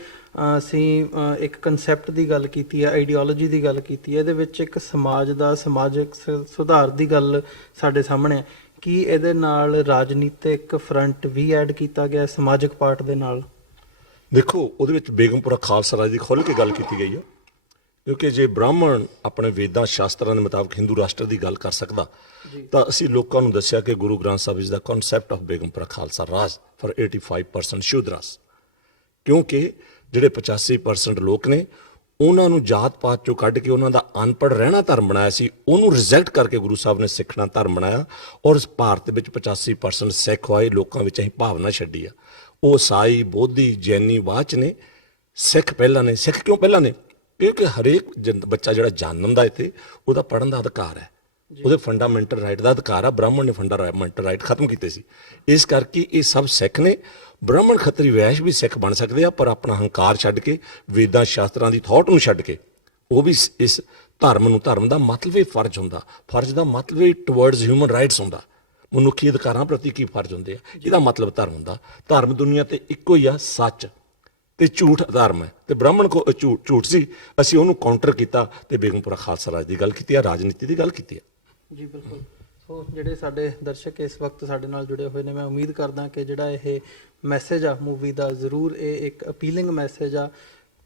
ਅਸੀਂ ਇੱਕ ਕਨਸੈਪਟ ਦੀ ਗੱਲ ਕੀਤੀ ਹੈ, ਆਈਡੀਓਲੋਜੀ ਦੀ ਗੱਲ ਕੀਤੀ ਹੈ, ਇਹਦੇ ਵਿੱਚ ਇੱਕ ਸਮਾਜ ਦਾ ਸਮਾਜਿਕ ਸੁਧਾਰ ਦੀ ਗੱਲ ਸਾਡੇ ਸਾਹਮਣੇ ਹੈ। ਕੀ ਇਹਦੇ ਨਾਲ ਰਾਜਨੀਤਿਕ ਫਰੰਟ ਵੀ ਐਡ ਕੀਤਾ ਗਿਆ ਸਮਾਜਿਕ ਪਾਰਟ ਦੇ ਨਾਲ? ਦੇਖੋ, ਉਹਦੇ ਵਿੱਚ ਬੇਗਮਪੁਰਾ ਖਾਲਸਾ ਰਾਜ ਦੀ ਖੁੱਲ੍ਹ ਕੇ ਗੱਲ ਕੀਤੀ ਗਈ ਆ, ਕਿਉਂਕਿ ਜੇ ਬ੍ਰਾਹਮਣ ਆਪਣੇ ਵੇਦਾਂ ਸ਼ਾਸਤਰਾਂ ਦੇ ਮੁਤਾਬਕ ਹਿੰਦੂ ਰਾਸ਼ਟਰ ਦੀ ਗੱਲ ਕਰ ਸਕਦਾ ਤਾਂ ਅਸੀਂ ਲੋਕਾਂ ਨੂੰ ਦੱਸਿਆ ਕਿ ਗੁਰੂ ਗ੍ਰੰਥ ਸਾਹਿਬ ਇਸ ਦਾ concept of Begampura Khalsa Raj for 85% Shudras, ਕਿਉਂਕਿ ਜਿਹੜੇ 85% ਲੋਕ ਨੇ ਉਹਨਾਂ ਨੂੰ ਜਾਤ ਪਾਤ ਚੋਂ ਕੱਢ ਕੇ ਉਹਨਾਂ ਦਾ ਅਨਪੜ੍ਹ ਰਹਿਣਾ ਧਰਮ ਬਣਾਇਆ ਸੀ, ਉਹਨੂੰ ਰਿਜੈਕਟ ਕਰਕੇ ਗੁਰੂ ਸਾਹਿਬ ਨੇ ਸਿੱਖਣਾ ਧਰਮ ਬਣਾਇਆ। ਔਰ ਇਸ ਭਾਰਤ ਵਿੱਚ 85% ਸਿੱਖ ਹੋਏ ਲੋਕਾਂ ਵਿੱਚ ਅਸੀਂ ਭਾਵਨਾ ਛੱਡੀ ਆ। ਉਹ ਸਾਈ, ਬੋਧੀ, ਜੈਨੀ ਬਾਅਦ 'ਚ ਨੇ, ਸਿੱਖ ਪਹਿਲਾਂ ਨੇ। ਸਿੱਖ ਕਿਉਂ ਪਹਿਲਾਂ ਨੇ? ਕਿਉਂਕਿ ਹਰੇਕ ਬੱਚਾ ਜਿਹੜਾ ਜਨਮਦਾ ਇੱਥੇ ਉਹਦਾ ਪੜ੍ਹਨ ਦਾ ਅਧਿਕਾਰ ਹੈ, ਉਹਦੇ ਫੰਡਾਮੈਂਟਲ ਰਾਈਟ ਦਾ ਅਧਿਕਾਰ ਆ। ਬ੍ਰਾਹਮਣ ਨੇ ਫੰਡਾਮੈਂਟਲ ਰਾਈਟ ਖਤਮ ਕੀਤੇ ਸੀ, ਇਸ ਕਰਕੇ ਇਹ ਸਭ ਸਿੱਖ ਨੇ। ਬ੍ਰਾਹਮਣ ਖੱਤਰੀ ਵੈਸ਼ ਵੀ ਸਿੱਖ ਬਣ ਸਕਦੇ ਆ, ਪਰ ਆਪਣਾ ਹੰਕਾਰ ਛੱਡ ਕੇ, ਵੇਦਾਂ ਸ਼ਾਸਤਰਾਂ ਦੀ ਥੌਟ ਨੂੰ ਛੱਡ ਕੇ, ਉਹ ਵੀ ਇਸ ਧਰਮ ਨੂੰ, ਧਰਮ ਦਾ ਮਤਲਬ ਹੀ ਫਰਜ਼ ਹੁੰਦਾ, ਫਰਜ਼ ਦਾ ਮਤਲਬ ਹੀ ਟੁਵਰਡਸ ਹਿਊਮਨ ਰਾਈਟਸ ਹੁੰਦਾ, ਮਨੁੱਖੀ ਅਧਿਕਾਰਾਂ ਪ੍ਰਤੀ ਕੀ ਫਰਜ਼ ਹੁੰਦੇ ਆ, ਇਹਦਾ ਮਤਲਬ ਧਰਮ ਹੁੰਦਾ। ਧਰਮ ਦੁਨੀਆ ਤੇ ਇੱਕੋ ਹੀ ਆ, ਸੱਚ ਤੇ ਝੂਠ ਧਰਮ ਹੈ, ਤੇ ਬ੍ਰਾਹਮਣ ਕੋ ਝੂਠ ਸੀ, ਅਸੀਂ ਉਹਨੂੰ ਕਾਊਂਟਰ ਕੀਤਾ ਤੇ ਬੇਗਮਪੁਰਾ ਖਾਲਸਾ ਰਾਜ ਦੀ ਗੱਲ ਕੀਤੀ ਆ, ਰਾਜਨੀਤੀ ਦੀ ਗੱਲ ਕੀਤੀ ਆ। ਜੀ ਬਿਲਕੁਲ। ਸੋ ਜਿਹੜੇ ਸਾਡੇ ਦਰਸ਼ਕ ਇਸ ਵਕਤ ਸਾਡੇ ਨਾਲ ਜੁੜੇ ਹੋਏ ਨੇ, ਮੈਂ ਉਮੀਦ ਕਰਦਾ ਕਿ ਜਿਹੜਾ ਇਹ ਮੈਸੇਜ ਆ ਮੂਵੀ ਦਾ, ਜ਼ਰੂਰ ਇਹ ਇੱਕ ਅਪੀਲਿੰਗ ਮੈਸੇਜ ਆ,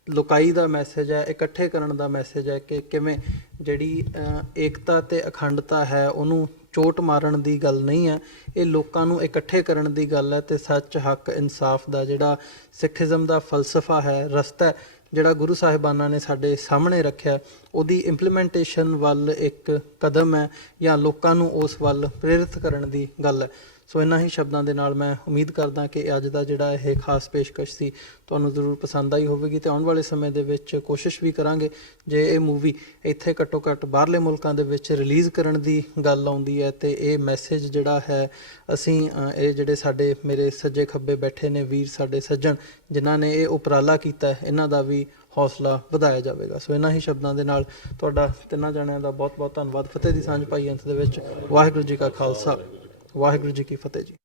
ਲੁਕਾਈ ਦਾ ਮੈਸੇਜ ਹੈ, ਇਕੱਠੇ ਕਰਨ ਦਾ ਮੈਸੇਜ ਹੈ ਕਿ ਕਿਵੇਂ ਜਿਹੜੀ ਏਕਤਾ ਤੇ ਅਖੰਡਤਾ ਹੈ ਉਹਨੂੰ ਚੋਟ ਮਾਰਨ ਦੀ ਗੱਲ ਨਹੀਂ ਹੈ, ਇਹ ਲੋਕਾਂ ਨੂੰ ਇਕੱਠੇ ਕਰਨ ਦੀ ਗੱਲ ਹੈ। ਤੇ ਸੱਚ, ਹੱਕ, ਇਨਸਾਫ ਦਾ ਜਿਹੜਾ ਸਿੱਖੀਜ਼ਮ ਦਾ ਫਲਸਫਾ ਹੈ, ਰਸਤਾ ਜਿਹੜਾ ਗੁਰੂ ਸਾਹਿਬਾਨਾਂ ਨੇ ਸਾਡੇ ਸਾਹਮਣੇ ਰੱਖਿਆ, ਉਹਦੀ ਇੰਪਲੀਮੈਂਟੇਸ਼ਨ ਵੱਲ ਇੱਕ ਕਦਮ ਹੈ, ਜਾਂ ਲੋਕਾਂ ਨੂੰ ਉਸ ਵੱਲ ਪ੍ਰੇਰਿਤ ਕਰਨ ਦੀ ਗੱਲ ਹੈ। ਸੋ ਇਹਨਾਂ ਹੀ ਸ਼ਬਦਾਂ ਦੇ ਨਾਲ ਮੈਂ ਉਮੀਦ ਕਰਦਾ ਕਿ ਅੱਜ ਦਾ ਜਿਹੜਾ ਇਹ ਖਾਸ ਪੇਸ਼ਕਸ਼ ਸੀ ਤੁਹਾਨੂੰ ਜ਼ਰੂਰ ਪਸੰਦ ਆਈ ਹੋਵੇਗੀ, ਤੇ ਆਉਣ ਵਾਲੇ ਸਮੇਂ ਦੇ ਵਿੱਚ ਕੋਸ਼ਿਸ਼ ਵੀ ਕਰਾਂਗੇ ਜੇ ਇਹ ਮੂਵੀ ਇੱਥੇ ਘੱਟੋ ਘੱਟ ਬਾਹਰਲੇ ਮੁਲਕਾਂ ਦੇ ਵਿੱਚ ਰਿਲੀਜ਼ ਕਰਨ ਦੀ ਗੱਲ ਆਉਂਦੀ ਹੈ ਤੇ ਇਹ ਮੈਸੇਜ ਜਿਹੜਾ ਹੈ ਅਸੀਂ ਇਹ ਜਿਹੜੇ ਸਾਡੇ ਮੇਰੇ ਸੱਜੇ ਖੱਬੇ ਬੈਠੇ ਨੇ ਵੀਰ, ਸਾਡੇ ਸੱਜਣ ਜਿਨ੍ਹਾਂ ਨੇ ਇਹ ਉਪਰਾਲਾ ਕੀਤਾ, ਇਹਨਾਂ ਦਾ ਵੀ ਹੌਸਲਾ ਵਧਾਇਆ ਜਾਵੇਗਾ। ਸੋ ਇਹਨਾਂ ਹੀ ਸ਼ਬਦਾਂ ਦੇ ਨਾਲ ਤੁਹਾਡਾ ਤਿੰਨਾਂ ਜਣਿਆਂ ਦਾ ਬਹੁਤ ਬਹੁਤ ਧੰਨਵਾਦ। ਫਤਿਹ ਦੀ ਸਾਂਝ ਪਾਈ ਅੰਤ ਦੇ ਵਿੱਚ। ਵਾਹਿਗੁਰੂ ਜੀ ਕਾ ਖਾਲਸਾ, ਵਾਹਿਗੁਰੂ ਜੀ ਕੀ ਫਤਿਹ ਜੀ।